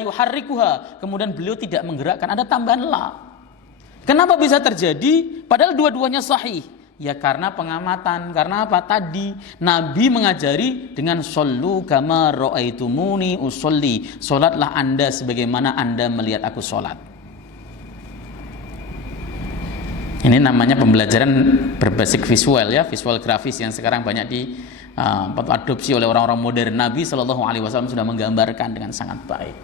yuharrikuha kemudian beliau tidak menggerakkan, ada tambahan la. Kenapa bisa terjadi padahal dua-duanya sahih? Ya karena pengamatan. Karena apa? Tadi Nabi mengajari dengan shollu kama ra'aitumuni usolli. Salatlah Anda sebagaimana Anda melihat aku salat. Ini namanya pembelajaran berbasis visual, ya, visual grafis yang sekarang banyak diadopsi oleh orang-orang modern. Nabi Shallallahu Alaihi Wasallam sudah menggambarkan dengan sangat baik.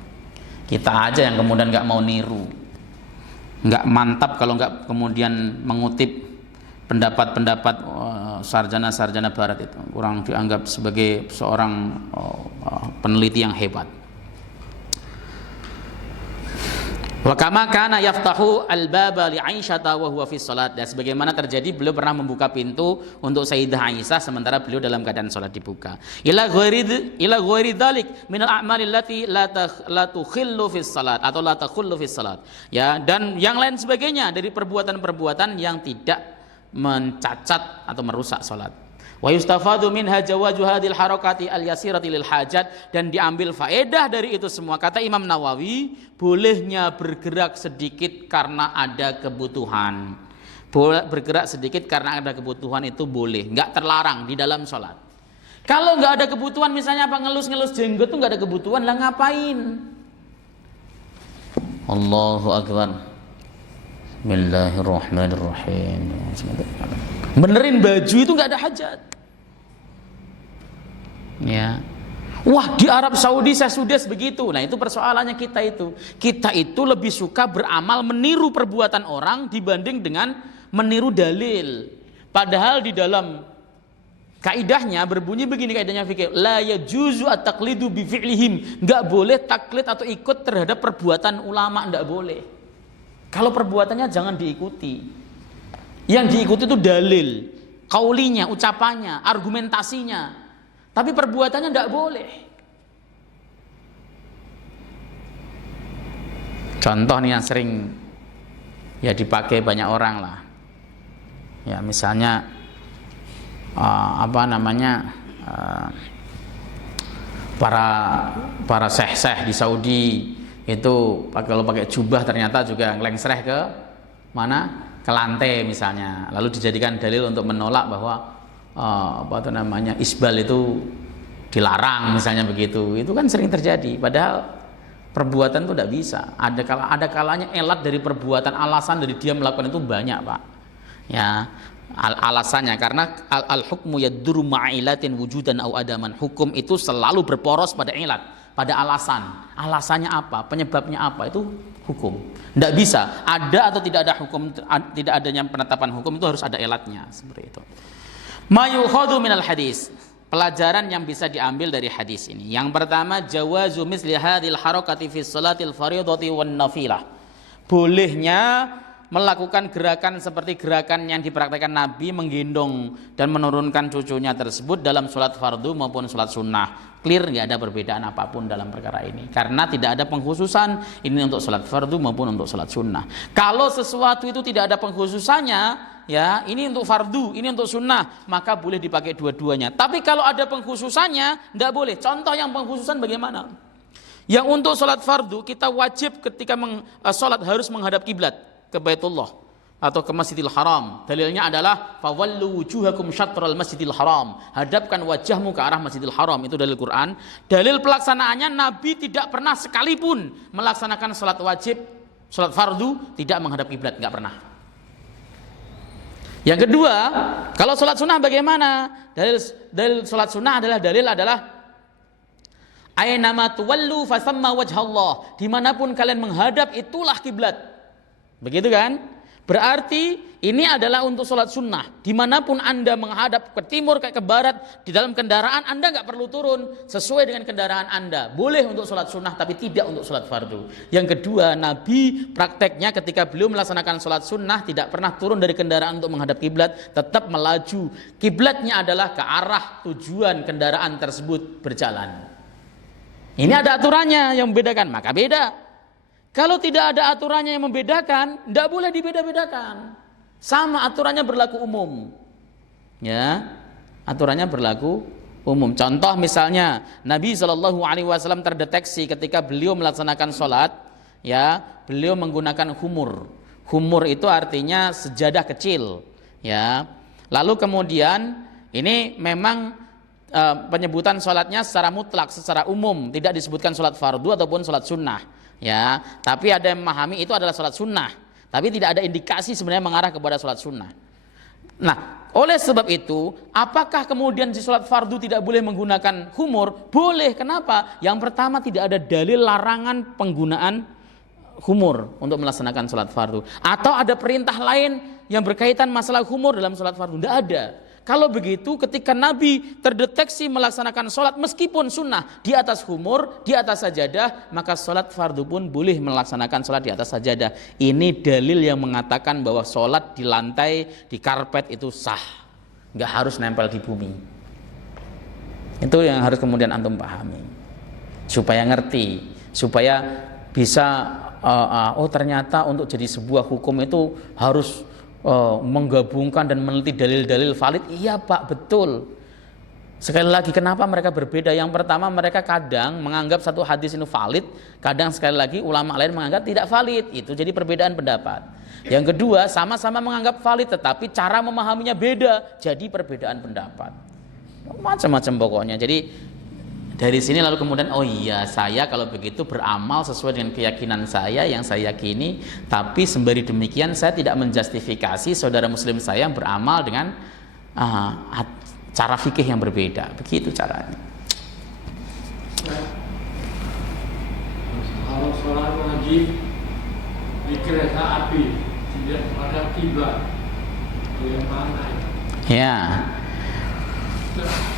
Kita aja yang kemudian nggak mau niru, nggak mantap kalau nggak kemudian mengutip pendapat-pendapat sarjana-sarjana Barat itu, kurang dianggap sebagai seorang peneliti yang hebat. Wa kama kana yaftahu al-baba li Aisyah wa huwa fi shalat. Dan sebagaimana terjadi beliau pernah membuka pintu untuk Sayyidah Aisyah sementara beliau dalam keadaan salat dibuka. Ila ghairi dzalik min al-a'mal allati la tukhillu fi shalat atau la takhullu fi shalat. Ya, dan yang lain sebagainya dari perbuatan-perbuatan yang tidak mencacat atau merusak salat. Wa yustafadu minha jawazu hadhil harakati al-yasirati lil hajat, dan diambil faedah dari itu semua, kata Imam Nawawi, bolehnya bergerak sedikit karena ada kebutuhan. Bergerak sedikit karena ada kebutuhan itu boleh, enggak terlarang di dalam sholat. Kalau enggak ada kebutuhan, misalnya apa, ngelus-ngelus jenggot itu enggak ada kebutuhan, lah ngapain? Allahu akbar. Bismillahirrahmanirrahim. Benerin baju itu enggak ada hajat. Ya. Wah, di Arab Saudi saya sudah begitu. Nah, itu persoalannya kita itu. Kita itu lebih suka beramal meniru perbuatan orang dibanding dengan meniru dalil. Padahal di dalam kaidahnya berbunyi begini, kaidahnya fikih, la yajuzu at-taqlidu bi fi'lihim. Enggak boleh taklid atau ikut terhadap perbuatan ulama, enggak boleh. Kalau perbuatannya jangan diikuti. Yang diikuti itu dalil, kaulinya, ucapannya, argumentasinya. Tapi perbuatannya tidak boleh. Contoh nih yang sering ya dipakai banyak orang lah. Ya misalnya para syekh-syekh di Saudi itu kalau pakai jubah ternyata juga ngelengsreh ke mana? Ke lantai misalnya. Lalu dijadikan dalil untuk menolak bahwa isbal itu dilarang misalnya begitu. Itu kan sering terjadi, padahal perbuatan itu tidak bisa. Ada kalanya elat dari perbuatan, alasan dari dia melakukan itu banyak, Pak. Ya, alasannya karena al-hukmu yaduru ma'ilatin wujudan au adaman. Hukum itu selalu berporos pada ilat, pada alasan. Alasannya apa? Penyebabnya apa? Itu hukum. Tidak bisa ada atau tidak ada hukum, tidak adanya penetapan hukum itu harus ada ilatnya, seperti itu. Ma yukhadhu minal hadis. Pelajaran yang bisa diambil dari hadis ini. Yang pertama, jawazu misli hadhil harakati fi shalatil fardhati wan nafilah. Bolehnya melakukan gerakan seperti gerakan yang dipraktikkan Nabi menggendong dan menurunkan cucunya tersebut dalam sholat fardu maupun sholat sunnah. Clear, nggak ada perbedaan apapun dalam perkara ini karena tidak ada pengkhususan ini untuk sholat fardu maupun untuk sholat sunnah. Kalau sesuatu itu tidak ada pengkhususannya, ya ini untuk fardu, ini untuk sunnah, maka boleh dipakai dua-duanya. Tapi kalau ada pengkhususannya, tidak boleh. Contoh yang pengkhususan bagaimana? Yang untuk sholat fardu kita wajib ketika sholat harus menghadap kiblat ke Baitullah atau ke Masjidil Haram. Dalilnya adalah fawallu wujuhakum syatral Masjidil Haram. Hadapkan wajahmu ke arah Masjidil Haram. Itu dalil Quran. Dalil pelaksanaannya Nabi tidak pernah sekalipun melaksanakan salat wajib, salat fardu tidak menghadap kiblat, enggak pernah. Yang kedua, kalau salat sunnah bagaimana? Dalil salat sunnah adalah aynama tuwallu fasamma wajhallah. Dimanapun kalian menghadap itulah kiblat. Begitu kan? Berarti ini adalah untuk sholat sunnah. Dimanapun Anda menghadap ke timur, kayak ke barat, di dalam kendaraan Anda nggak perlu turun sesuai dengan kendaraan Anda. Boleh untuk sholat sunnah, tapi tidak untuk sholat fardu. Yang kedua, Nabi prakteknya ketika beliau melaksanakan sholat sunnah tidak pernah turun dari kendaraan untuk menghadap kiblat, tetap melaju. Kiblatnya adalah ke arah tujuan kendaraan tersebut berjalan. Ini ada aturannya yang membedakan, maka beda. Kalau tidak ada aturannya yang membedakan, tidak boleh dibeda-bedakan. Sama aturannya berlaku umum. Ya, aturannya berlaku umum. Contoh misalnya, Nabi SAW terdeteksi ketika beliau melaksanakan sholat, ya, beliau menggunakan humur. Humur itu artinya sejadah kecil. Ya, lalu kemudian ini memang penyebutan sholatnya secara mutlak, secara umum, tidak disebutkan sholat fardu ataupun sholat sunnah. Ya, tapi ada yang memahami itu adalah sholat sunnah, tapi tidak ada indikasi sebenarnya mengarah kepada sholat sunnah. Nah, oleh sebab itu, apakah kemudian di sholat fardu tidak boleh menggunakan humur? Boleh. Kenapa? Yang pertama, tidak ada dalil larangan penggunaan humur untuk melaksanakan sholat fardu. Atau ada perintah lain yang berkaitan masalah humur dalam sholat fardu? Tidak ada. Kalau begitu, ketika Nabi terdeteksi melaksanakan sholat meskipun sunnah di atas humur, di atas sajadah, maka sholat fardu pun boleh melaksanakan sholat di atas sajadah. Ini dalil yang mengatakan bahwa sholat di lantai, di karpet itu sah, nggak harus nempel di bumi. Itu yang harus kemudian antum pahami, supaya ngerti, supaya bisa oh ternyata untuk jadi sebuah hukum itu harus menggabungkan dan meneliti dalil-dalil valid. Iya Pak, betul. Sekali lagi, kenapa mereka berbeda? Yang pertama, mereka kadang menganggap satu hadis itu valid, kadang sekali lagi ulama lain menganggap tidak valid. Itu jadi perbedaan pendapat. Yang kedua, sama-sama menganggap valid, tetapi cara memahaminya beda, jadi perbedaan pendapat. Macam-macam pokoknya. Jadi dari sini lalu kemudian, oh iya, saya kalau begitu beramal sesuai dengan keyakinan saya yang saya yakini, tapi sembari demikian saya tidak menjustifikasi saudara muslim saya yang beramal dengan cara fikih yang berbeda. Begitu caranya. Kalau sholat wajib di kereta api tidak ada kiblat, bagaimana? Ya,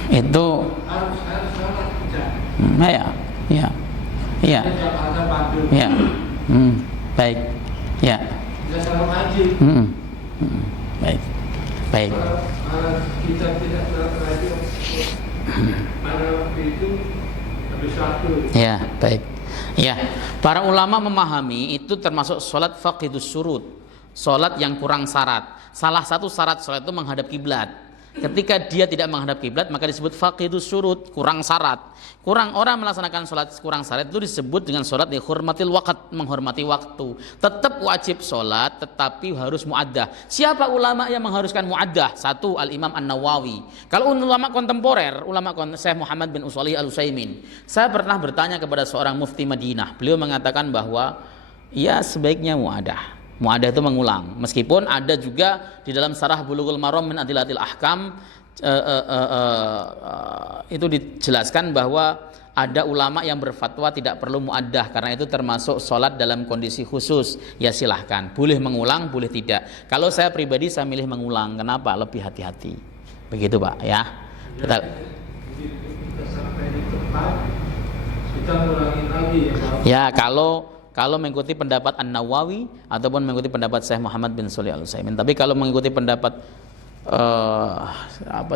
itu harus sholat ya. Baik, ya. Tidak sholat wajib. Baik. Kalau kita tidak sholat wajib, pada waktu itu habis satu. Ya, baik. Ya, para ulama memahami itu termasuk sholat faqidus surut, sholat yang kurang syarat. Salah satu syarat sholat itu menghadap kiblat. Ketika dia tidak menghadap kiblat, maka disebut faqidus surut, kurang syarat. Orang melaksanakan sholat kurang syarat itu disebut dengan sholat dihormatil waqt, menghormati waktu. Tetap wajib sholat, tetapi harus muaddah. Siapa ulama yang mengharuskan muaddah? Satu, Al-Imam An-Nawawi. Kalau ulama kontemporer, Syekh Muhammad bin Shalih Al-Utsaimin. Saya pernah bertanya kepada seorang mufti Madinah. Beliau mengatakan bahwa ya sebaiknya muaddah. Muaddah itu mengulang, meskipun ada juga di dalam Syarah Bulughul Maram min Adillatil Ahkam itu dijelaskan bahwa ada ulama yang berfatwa tidak perlu muaddah karena itu termasuk sholat dalam kondisi khusus. Ya silahkan, boleh mengulang, boleh tidak. Kalau saya pribadi saya milih mengulang. Kenapa? Lebih hati-hati. Begitu Pak ya. Kita sampai di tempat kita ulangi lagi ya Pak. Ya kalau mengikuti pendapat An-Nawawi ataupun mengikuti pendapat Syekh Muhammad bin Shalih Al-Utsaimin. Tapi kalau mengikuti pendapat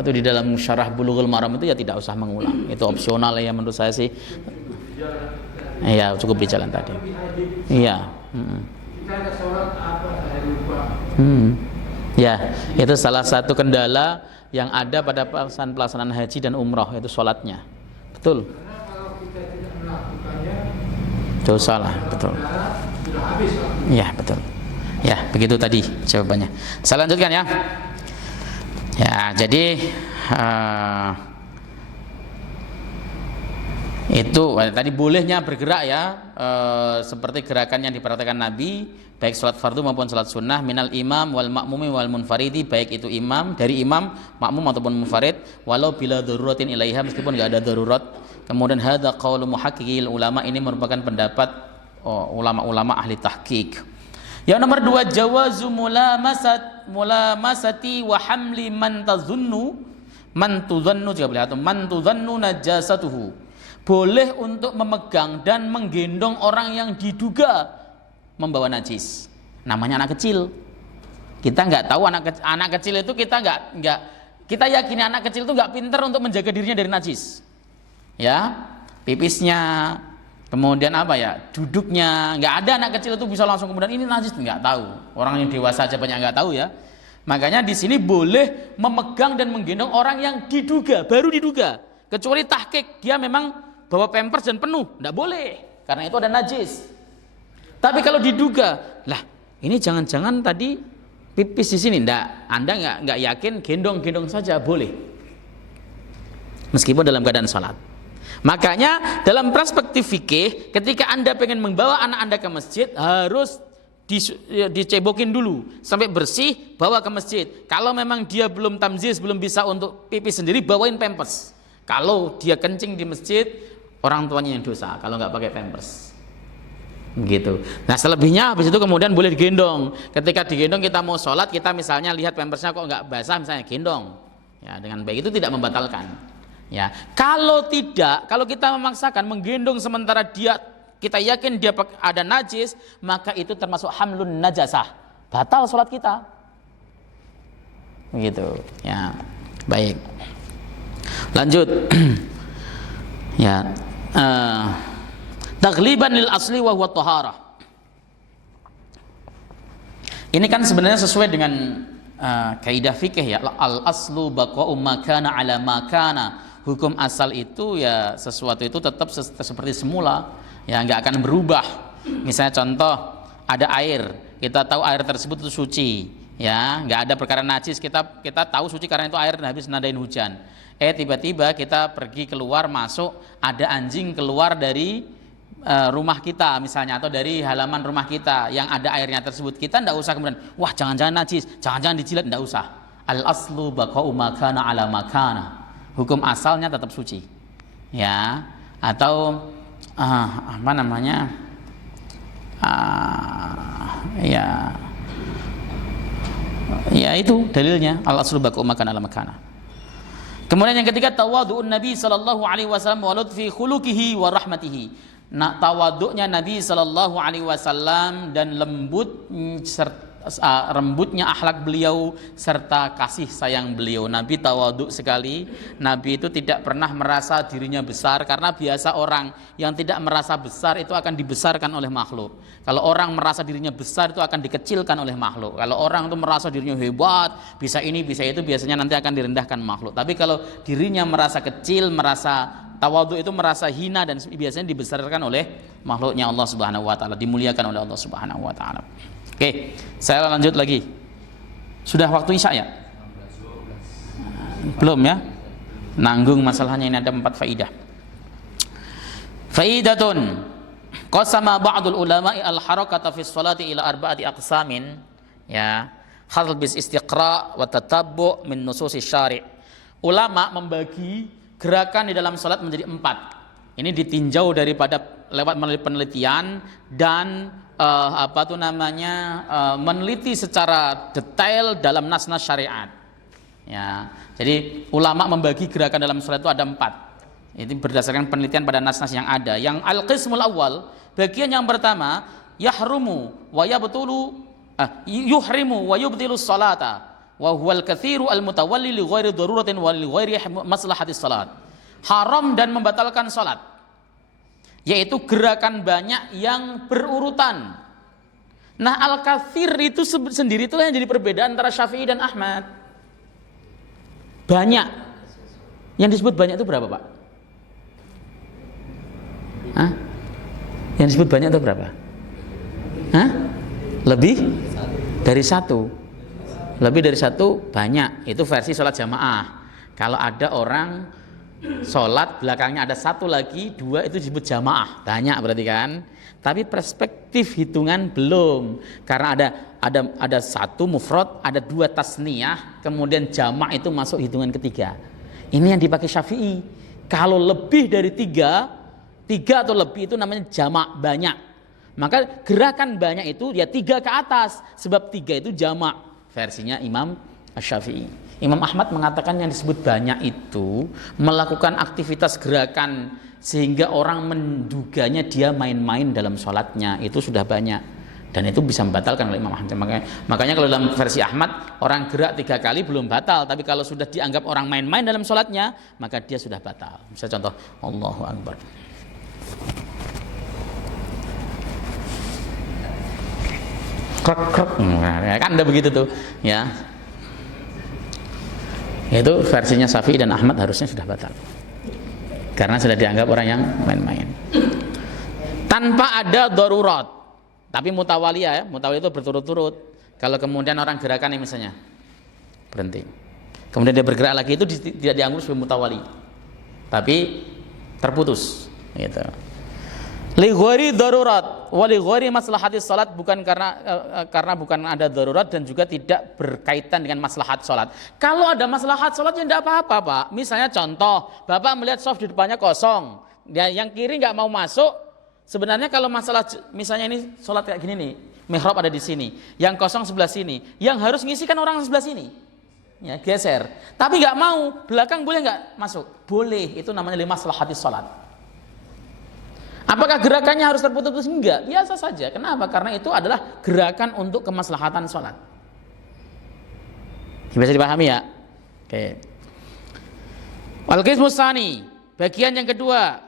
di dalam Syarah Bulughul Maram itu ya tidak usah mengulang. Itu opsional ya menurut saya sih. Iya, cukup di jalan tadi. Iya. Kita ada sholat apa saya lupa. Ya, itu salah satu kendala yang ada pada pelaksanaan haji dan umroh, itu sholatnya. Betul. Karena kalau kita tidak melakukannya Dosa lah, betul. sudah habis. Ya, betul. Ya, begitu tadi jawabannya. Saya lanjutkan ya. Ya, jadi itu tadi bolehnya bergerak ya, seperti gerakan yang diperhatikan Nabi, baik sholat fardu maupun sholat sunnah, minal imam wal ma'mumi wal munfaridi, baik itu imam, dari imam, makmum ataupun munfarid, walau bila daruratin ilaiha, meskipun enggak ada darurat. Kemudian hadza qaulu muhaqqiqil ulama, ini merupakan pendapat ulama-ulama ahli tahqiq. Yang nomor 2, jawazu mulamasati wa hamli man tuzannu juga boleh, atau man tuzannu najasatuhu. Boleh untuk memegang dan menggendong orang yang diduga membawa najis. Namanya anak kecil. Kita nggak tahu anak kecil itu, kita yakini anak kecil itu nggak pintar untuk menjaga dirinya dari najis. Ya, pipisnya, kemudian duduknya, nggak ada anak kecil itu bisa langsung kemudian ini najis, nggak tahu. Orang yang dewasa aja banyak nggak tahu ya. Makanya di sini boleh memegang dan menggendong orang yang baru diduga, kecuali tahqiq, dia memang bawa pampers dan penuh, nggak boleh, karena itu ada najis. Tapi kalau diduga, lah ini jangan-jangan tadi pipis di sini, Anda nggak yakin, gendong saja boleh, meskipun dalam keadaan salat. Makanya dalam perspektif fikih, ketika Anda pengen membawa anak Anda ke masjid, harus dicebokin dulu sampai bersih, bawa ke masjid. Kalau memang dia belum tamziz, belum bisa untuk pipis sendiri, bawain pampers. Kalau dia kencing di masjid, orang tuanya yang dosa kalau nggak pakai pampers. Gitu. Nah selebihnya habis itu kemudian boleh digendong. Ketika digendong kita mau sholat, kita misalnya lihat pampersnya kok nggak basah, misalnya gendong. Ya, dengan baik itu tidak membatalkan. Ya, kalau tidak, kalau kita memaksakan menggendong sementara kita yakin dia ada najis, maka itu termasuk hamlun najasah, batal sholat kita. Begitu. Ya, baik. Lanjut. Ya, taghliban lil asli wa huwa taharah. Ini kan sebenarnya sesuai dengan kaidah fikih ya, al aslu baqa'u ma kana ala ma kana. Hukum asal itu ya sesuatu itu tetap seperti semula, ya nggak akan berubah. Misalnya contoh, ada air, kita tahu air tersebut itu suci, ya nggak ada perkara najis, kita tahu suci karena itu air habis nadain hujan. Tiba-tiba kita pergi keluar masuk, ada anjing keluar dari rumah kita misalnya, atau dari halaman rumah kita yang ada airnya tersebut, kita nggak usah kemudian wah jangan-jangan najis, jangan-jangan dijilat, nggak usah. Al aslu baqa'u ma kana ala ma kana. Hukum asalnya tetap suci, ya. Atau ya itu dalilnya al aslu baqa'u ma kana ala ma kana. Kemudian yang ketiga, tawadhu'un Nabi sallallahu alaihi wasallam wa lutfi khuluqihi wa rahmatihi. Nah, tawadhu'nya Nabi sallallahu alaihi wasallam dan rembutnya akhlak beliau serta kasih sayang beliau. Nabi tawadhu sekali. Nabi itu tidak pernah merasa dirinya besar, karena biasa orang yang tidak merasa besar itu akan dibesarkan oleh makhluk. Kalau orang merasa dirinya besar itu akan dikecilkan oleh makhluk. Kalau orang itu merasa dirinya hebat, bisa ini bisa itu, biasanya nanti akan direndahkan makhluk. Tapi kalau dirinya merasa kecil, merasa tawadhu itu merasa hina, dan biasanya dibesarkan oleh makhluknya Allah Subhanahu wa taala, dimuliakan oleh Allah Subhanahu wa taala. Oke, saya lanjut lagi. Sudah waktu isya ya? Belum ya? Nanggung masalahnya, ini ada 4 faidah. Faidatun qasama ba'dul ulama'i al-harakata fi sholati ila 4 aqsamin, ya. Khal bis istiqra' wa tatabbu' min nususi syari'. Ulama membagi gerakan di dalam salat menjadi 4. Ini ditinjau daripada lewat penelitian dan meneliti secara detail dalam nas-nas syariat. Ya, jadi ulama membagi gerakan dalam salat itu ada 4. Ini berdasarkan penelitian pada nas-nas yang ada. Yang al-qismul awal, bagian yang pertama, yuhrimu wa yubtilu salata wa huwal kathiru al-mutawalli li ghairi daruratin wa li ghairi maslahatis salat. Haram dan membatalkan salat, yaitu gerakan banyak yang berurutan. Nah, al-kathir itu sendiri itu yang jadi perbedaan antara Syafi'i dan Ahmad. Banyak. Yang disebut banyak itu berapa, Pak? Hah? Yang disebut banyak itu berapa? Hah? Lebih dari 1. Lebih dari 1 banyak. Itu versi sholat jamaah. Kalau ada orang sholat belakangnya ada 1 lagi, 2 itu disebut jamaah, banyak berarti kan. Tapi perspektif hitungan belum, karena ada 1 mufrad, ada 2 tasniyah, kemudian jamaah itu masuk hitungan ketiga. Ini yang dipakai Syafi'i. Kalau lebih dari 3 atau lebih itu namanya jamaah, banyak. Maka gerakan banyak itu ya 3 ke atas, sebab 3 itu jamak versinya Imam Asy-Syafi'i. Imam Ahmad mengatakan yang disebut banyak itu melakukan aktivitas gerakan sehingga orang menduganya dia main-main dalam sholatnya, itu sudah banyak. Dan itu bisa membatalkan oleh Imam Ahmad. Makanya kalau dalam versi Ahmad, orang gerak 3 kali belum batal, tapi kalau sudah dianggap orang main-main dalam sholatnya, maka dia sudah batal. Bisa contoh, Allahu Akbar. Krek-krek, kan ada begitu tuh, ya. Itu versinya Syafi'i dan Ahmad harusnya sudah batal, karena sudah dianggap orang yang main-main. Tanpa ada darurat. Tapi mutawaliyah ya, mutawali itu berturut-turut. Kalau kemudian orang gerakan ini misalnya berhenti, kemudian dia bergerak lagi, itu tidak dianggap sebagai mutawali, tapi terputus. Gitu. Li ghairi darurat, wa li ghairi maslahatis salat, bukan karena bukan ada darurat dan juga tidak berkaitan dengan maslahat salat. Kalau ada maslahat salat ya tidak apa-apa, Pak. Misalnya contoh, Bapak melihat shaf di depannya kosong, yang kiri nggak mau masuk. Sebenarnya kalau masalah misalnya ini sholat kayak gini nih, mihrab ada di sini, yang kosong sebelah sini, yang harus ngisikan orang sebelah sini, ya geser. Tapi nggak mau, belakang boleh nggak masuk? Boleh, itu namanya limaslahatis sholat. Apakah gerakannya harus terputus? Enggak, biasa saja. Kenapa? Karena itu adalah gerakan untuk kemaslahatan sholat. Bisa dipahami ya? Oke. Al-qismus tsani, bagian yang kedua.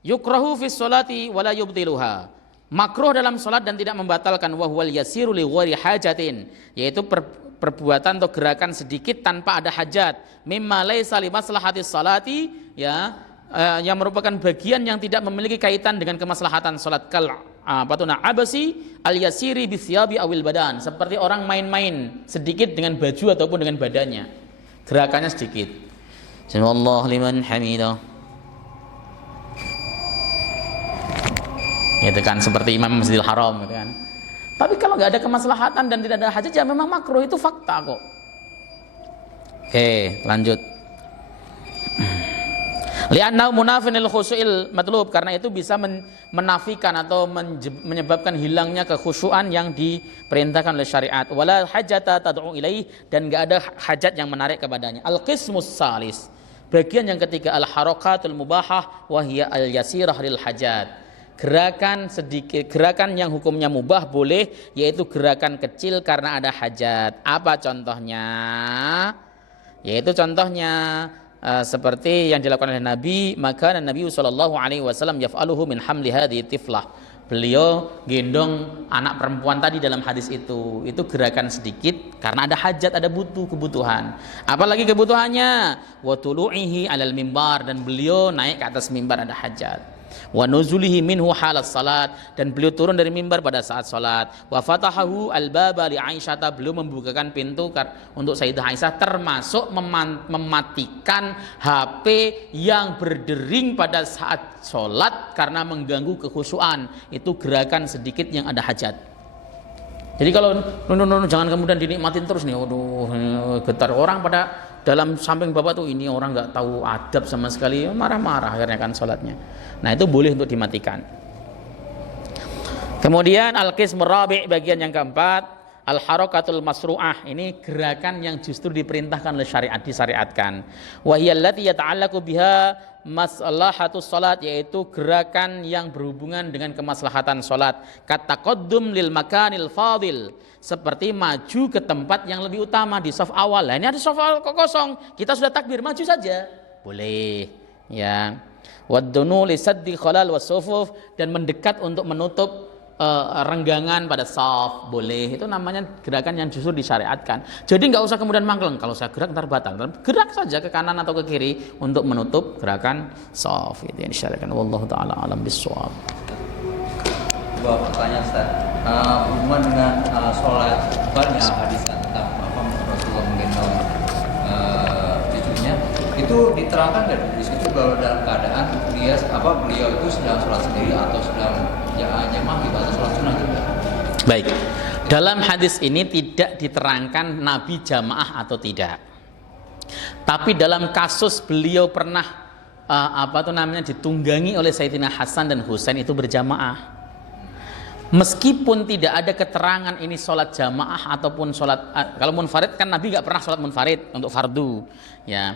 Yukrahu fis sholati wala yubtiluha. Makruh dalam salat dan tidak membatalkan, wa huwal yasiru li ghairi hajatin, yaitu perbuatan atau gerakan sedikit tanpa ada hajat, mimma laisa li maslahatis salati, ya, yang merupakan bagian yang tidak memiliki kaitan dengan kemaslahatan salat, kal patuna abasi al yasiri bi thiyabi awil badan, seperti orang main-main sedikit dengan baju ataupun dengan badannya, gerakannya sedikit. Sallallahu liman hamidah. Itu kan seperti Imam Masjidil Haram gitu kan. Tapi kalau nggak ada kemaslahatan dan tidak ada hajat, ya memang makruh, itu fakta kok. Oke, lanjut. Li'annahu munafin lil khusyu'il matlub, karena itu bisa menafikan atau menyebabkan hilangnya kekhusyuan yang diperintahkan oleh syariat. Wala hajata tad'u ilaih, dan enggak ada hajat yang menarik kepadanya. Al-qismus salis, bagian yang ketiga, al-harakatul mubahah wa hiya al-yasirah lil hajat. Gerakan sedikit, gerakan yang hukumnya mubah boleh, yaitu gerakan kecil karena ada hajat. Apa contohnya? Yaitu contohnya seperti yang dilakukan oleh Nabi, maka Nabi sallallahu alaihi wasallam yaf'aluhu min hamli hadhihi tiflah. Beliau gendong anak perempuan tadi dalam hadis itu. Itu gerakan sedikit karena ada hajat, ada kebutuhan. Apalagi kebutuhannya? Wa tulu'ihi 'alal mimbar, dan beliau naik ke atas mimbar, ada hajat. Wa nuzulihi minhu halas salat, dan beliau turun dari mimbar pada saat salat. Wa fatahahu al-baba li Aisyah, beliau membukakan pintu untuk Sayyidah Aisyah, termasuk mematikan HP yang berdering pada saat salat karena mengganggu kekhusyuan. Itu gerakan sedikit yang ada hajat. Jadi kalau jangan kemudian dinikmatin terus nih, waduh, getar orang pada dalam samping bapak tuh, ini orang nggak tahu adab sama sekali, marah-marah akhirnya kan sholatnya. Nah itu boleh untuk dimatikan. Kemudian al-qismur rabi', bagian yang keempat, al-harakatul masru'ah, ini gerakan yang justru diperintahkan oleh syariat, disyariatkan. Wa hiya allati yata'allaqu biha maslahatus salat, yaitu gerakan yang berhubungan dengan kemaslahatan salat. Kataqaddum lil makanil fadil, seperti maju ke tempat yang lebih utama di shaf awal. Lah ini ada shaf awal kok kosong, kita sudah takbir, maju saja. Boleh, ya. Waddunu li saddi khalal wasufuf, dan mendekat untuk menutup renggangan pada shaf, boleh. Itu namanya gerakan yang justru disyariatkan. Jadi nggak usah kemudian mangkleng, kalau saya gerak ntar batal. Gerak saja ke kanan atau ke kiri untuk menutup gerakan shaf. Itu yang disyariatkan. Wallahu taala alam bissawab. Dua pertanyaan, Ustaz. Hubungan dengan sholat banyak hadis tentang Rasulullah menggendong cucunya, itu diterangkan dari di situ kalau dalam keadaan beliau itu sedang sholat sendiri atau sedang jamaah gitu, atau sholat sunnah gitu. Baik, dalam hadis ini tidak diterangkan Nabi jamaah atau tidak. Tapi dalam kasus beliau pernah ditunggangi oleh Sayyidina Hasan dan Husain, itu berjamaah. Meskipun tidak ada keterangan ini sholat jamaah ataupun sholat, kalau munfarid kan Nabi nggak pernah sholat munfarid untuk fardu, ya.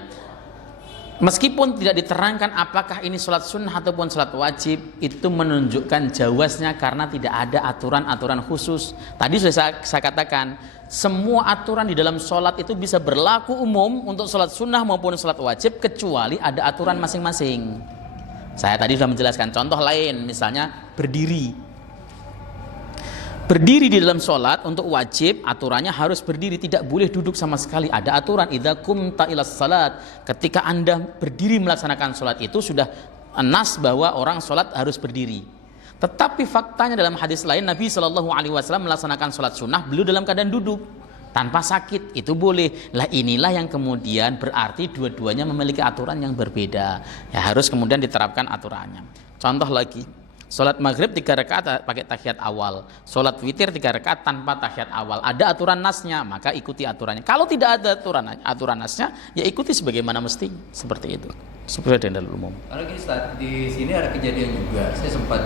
Meskipun tidak diterangkan apakah ini sholat sunnah ataupun sholat wajib, itu menunjukkan jawaznya karena tidak ada aturan-aturan khusus. Tadi sudah saya katakan, semua aturan di dalam sholat itu bisa berlaku umum untuk sholat sunnah maupun sholat wajib, kecuali ada aturan masing-masing. Saya tadi sudah menjelaskan contoh lain, misalnya berdiri. Berdiri di dalam sholat untuk wajib, aturannya harus berdiri, tidak boleh duduk sama sekali. Ada aturan, idza qumta ilas salat, ketika Anda berdiri melaksanakan sholat itu sudah nas bahwa orang sholat harus berdiri. Tetapi faktanya dalam hadis lain, Nabi SAW melaksanakan sholat sunnah beliau dalam keadaan duduk tanpa sakit, itu boleh. Lah inilah yang kemudian berarti dua-duanya memiliki aturan yang berbeda, ya harus kemudian diterapkan aturannya. Contoh lagi, sholat maghrib 3 rakaat pakai tahiyat awal, sholat witir 3 rakaat tanpa tahiyat awal. Ada aturan nasnya, maka ikuti aturannya. Kalau tidak ada aturan nasnya, ya ikuti sebagaimana mesti, seperti itu. Seperti yang umum. Karena gini Ustaz, di sini ada kejadian juga. Saya sempat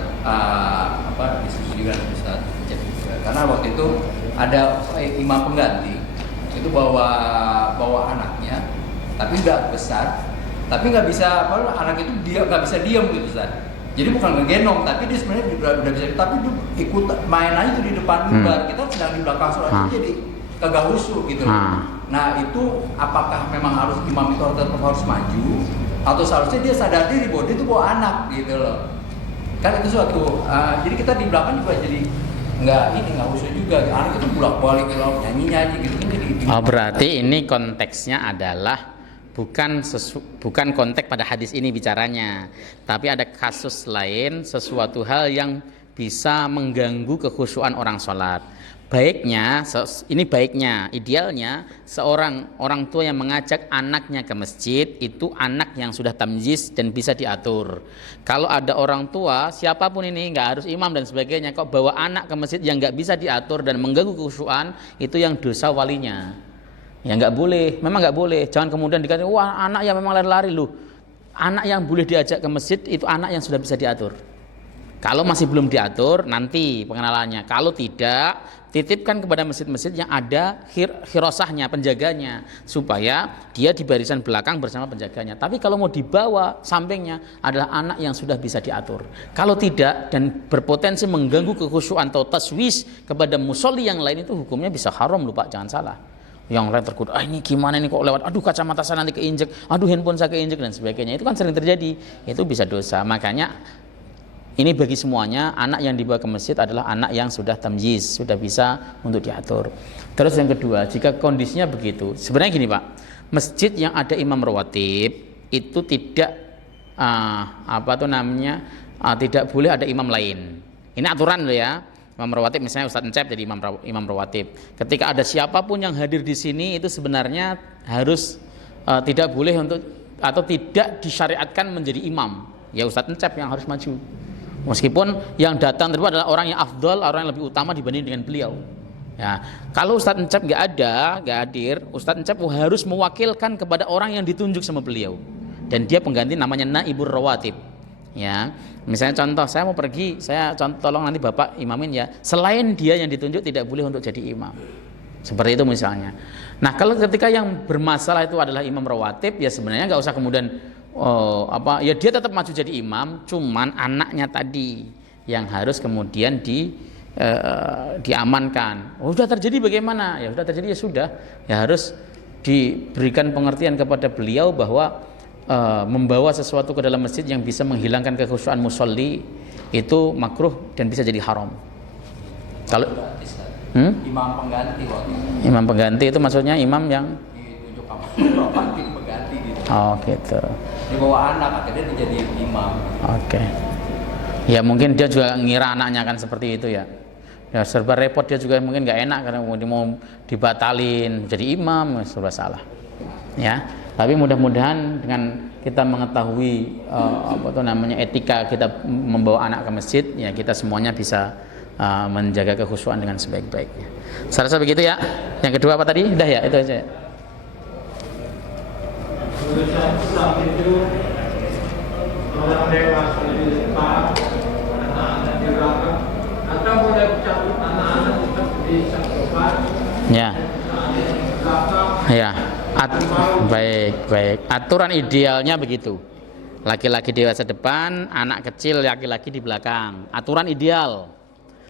diskusi dengan Ustaz Cep juga. Karena waktu itu ada imam pengganti itu bawa anaknya, tapi nggak besar, tapi nggak bisa anak itu dia nggak bisa diam gitu Ustaz. Jadi bukan ngegendong, tapi dia sebenarnya udah bisa, tapi dia ikut main aja tuh di depan mimbar. Kita sedang di belakang sholat itu jadi kagak khusyuk gitu loh. Nah itu apakah memang harus imam itu tetap harus maju, atau seharusnya dia sadar diri bahwa dia itu bawa anak gitu loh. Kan itu suatu jadi kita di belakang juga jadi nggak khusyuk juga. Anak itu bolak-balik nyanyi gitu kan jadi. Oh, berarti ini konteksnya adalah bukan konteks pada hadis ini bicaranya, tapi ada kasus lain, sesuatu hal yang bisa mengganggu kekhusyuan orang sholat. Baiknya, idealnya seorang orang tua yang mengajak anaknya ke masjid itu anak yang sudah tamyiz dan bisa diatur. Kalau ada orang tua siapapun ini, nggak harus imam dan sebagainya, kok bawa anak ke masjid yang nggak bisa diatur dan mengganggu kekhusyuan, itu yang dosa walinya. Ya nggak boleh, memang nggak boleh. Jangan kemudian dikatakan, wah anak yang memang lari-lari loh. Anak yang boleh diajak ke masjid itu anak yang sudah bisa diatur. Kalau masih belum diatur, nanti pengenalannya. Kalau tidak, titipkan kepada masjid-masjid yang ada khirosahnya, penjaganya, supaya dia di barisan belakang bersama penjaganya. Tapi kalau mau dibawa sampingnya adalah anak yang sudah bisa diatur. Kalau tidak dan berpotensi mengganggu kekhusyuan atau taswis kepada musolli yang lain, itu hukumnya bisa haram loh Pak, jangan salah. Yang lain tergoda, ini gimana ini kok lewat, aduh kacamata saya nanti keinjek, aduh handphone saya keinjek dan sebagainya. Itu kan sering terjadi, itu bisa dosa. Makanya ini bagi semuanya, anak yang dibawa ke masjid adalah anak yang sudah tamyiz, sudah bisa untuk diatur. Terus yang kedua, jika kondisinya begitu, sebenarnya gini Pak, masjid yang ada imam rawatib itu tidak tidak boleh ada imam lain. Ini aturan loh ya. Imam rawatib misalnya Ustadz Encep jadi imam rawatib. Ketika ada siapapun yang hadir di sini itu sebenarnya harus tidak boleh untuk atau tidak disyariatkan menjadi imam. Ya Ustadz Encep yang harus maju. Meskipun yang datang tersebut adalah orang yang afdal, orang yang lebih utama dibanding dengan beliau. Ya, kalau Ustadz Encep nggak hadir, Ustadz Encep harus mewakilkan kepada orang yang ditunjuk sama beliau. Dan dia pengganti namanya naibur rawatib. Ya, misalnya contoh saya mau pergi, tolong nanti Bapak imamin ya. Selain dia yang ditunjuk tidak boleh untuk jadi imam. Seperti itu misalnya. Nah, kalau ketika yang bermasalah itu adalah imam rawatib, ya sebenarnya nggak usah kemudian ya dia tetap maju jadi imam, cuman anaknya tadi yang harus kemudian diamankan. Oh, sudah terjadi bagaimana? Ya sudah terjadi ya sudah. Ya harus diberikan pengertian kepada beliau bahwa membawa sesuatu ke dalam masjid yang bisa menghilangkan kekhusyuan musolli itu makruh dan bisa jadi haram. Kalau imam pengganti waktu itu. Imam pengganti itu maksudnya imam yang ditunjuk sama pengganti gitu. Oh gitu. Dia bawa anak, akhirnya dia jadi imam. Oke. Ya mungkin dia juga ngira anaknya kan seperti itu ya. Ya serba repot, dia juga mungkin nggak enak karena mau dibatalin jadi imam, serba salah. Ya. Tapi mudah-mudahan dengan kita mengetahui etika kita membawa anak ke masjid, ya kita semuanya bisa menjaga kekhusyuan dengan sebaik-baiknya. Saya rasa begitu ya. Yang kedua apa tadi? Udah ya, itu aja. Saat itu orang dewasa di depan, anak-anak di belakang, atau mulai Ya. Ya. Baik. Aturan idealnya begitu. Laki-laki dewasa depan, anak kecil laki-laki di belakang. Aturan ideal.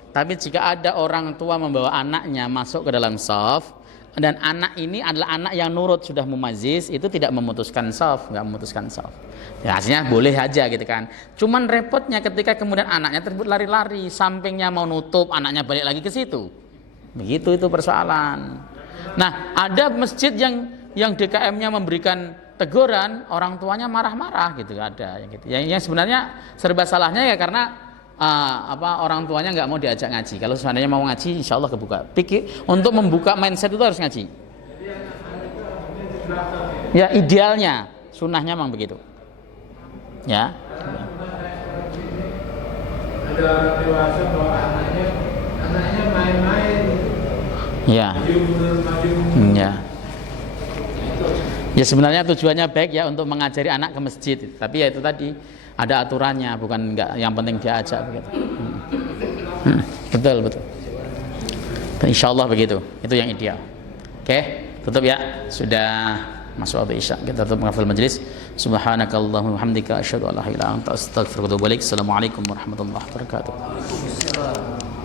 Tapi jika ada orang tua membawa anaknya masuk ke dalam shaf dan anak ini adalah anak yang nurut sudah mumaziz, itu tidak memutuskan shaf, nggak memutuskan shaf. Ya hasilnya boleh aja gitu kan. Cuman repotnya ketika kemudian anaknya tersebut lari-lari, sampingnya mau nutup, anaknya balik lagi ke situ. Begitu itu persoalan. Nah, ada masjid yang DKM-nya memberikan teguran, orang tuanya marah-marah gitu, ada yang gitu. Yang sebenarnya serba salahnya ya karena orang tuanya nggak mau diajak ngaji. Kalau seandainya mau ngaji, insya Allah kebuka. Untuk membuka mindset itu harus ngaji. Ya idealnya, sunnahnya memang begitu. Ya. Ada orang dewasa bawa anaknya main-main. Ya. Maju. Ya. Ya sebenarnya tujuannya baik ya untuk mengajari anak ke masjid, tapi ya itu tadi ada aturannya, bukan enggak yang penting diajak begitu. Betul. Insya Allah begitu, itu yang ideal. Oke, tutup ya, sudah masuk waktu isya. Kita tutup menghafal majelis. Subhanakallahumma wa bihamdika asyhadu an la ilaha illa anta astaghfiruka wa atubu ilaik. Assalamualaikum warahmatullahi wabarakatuh.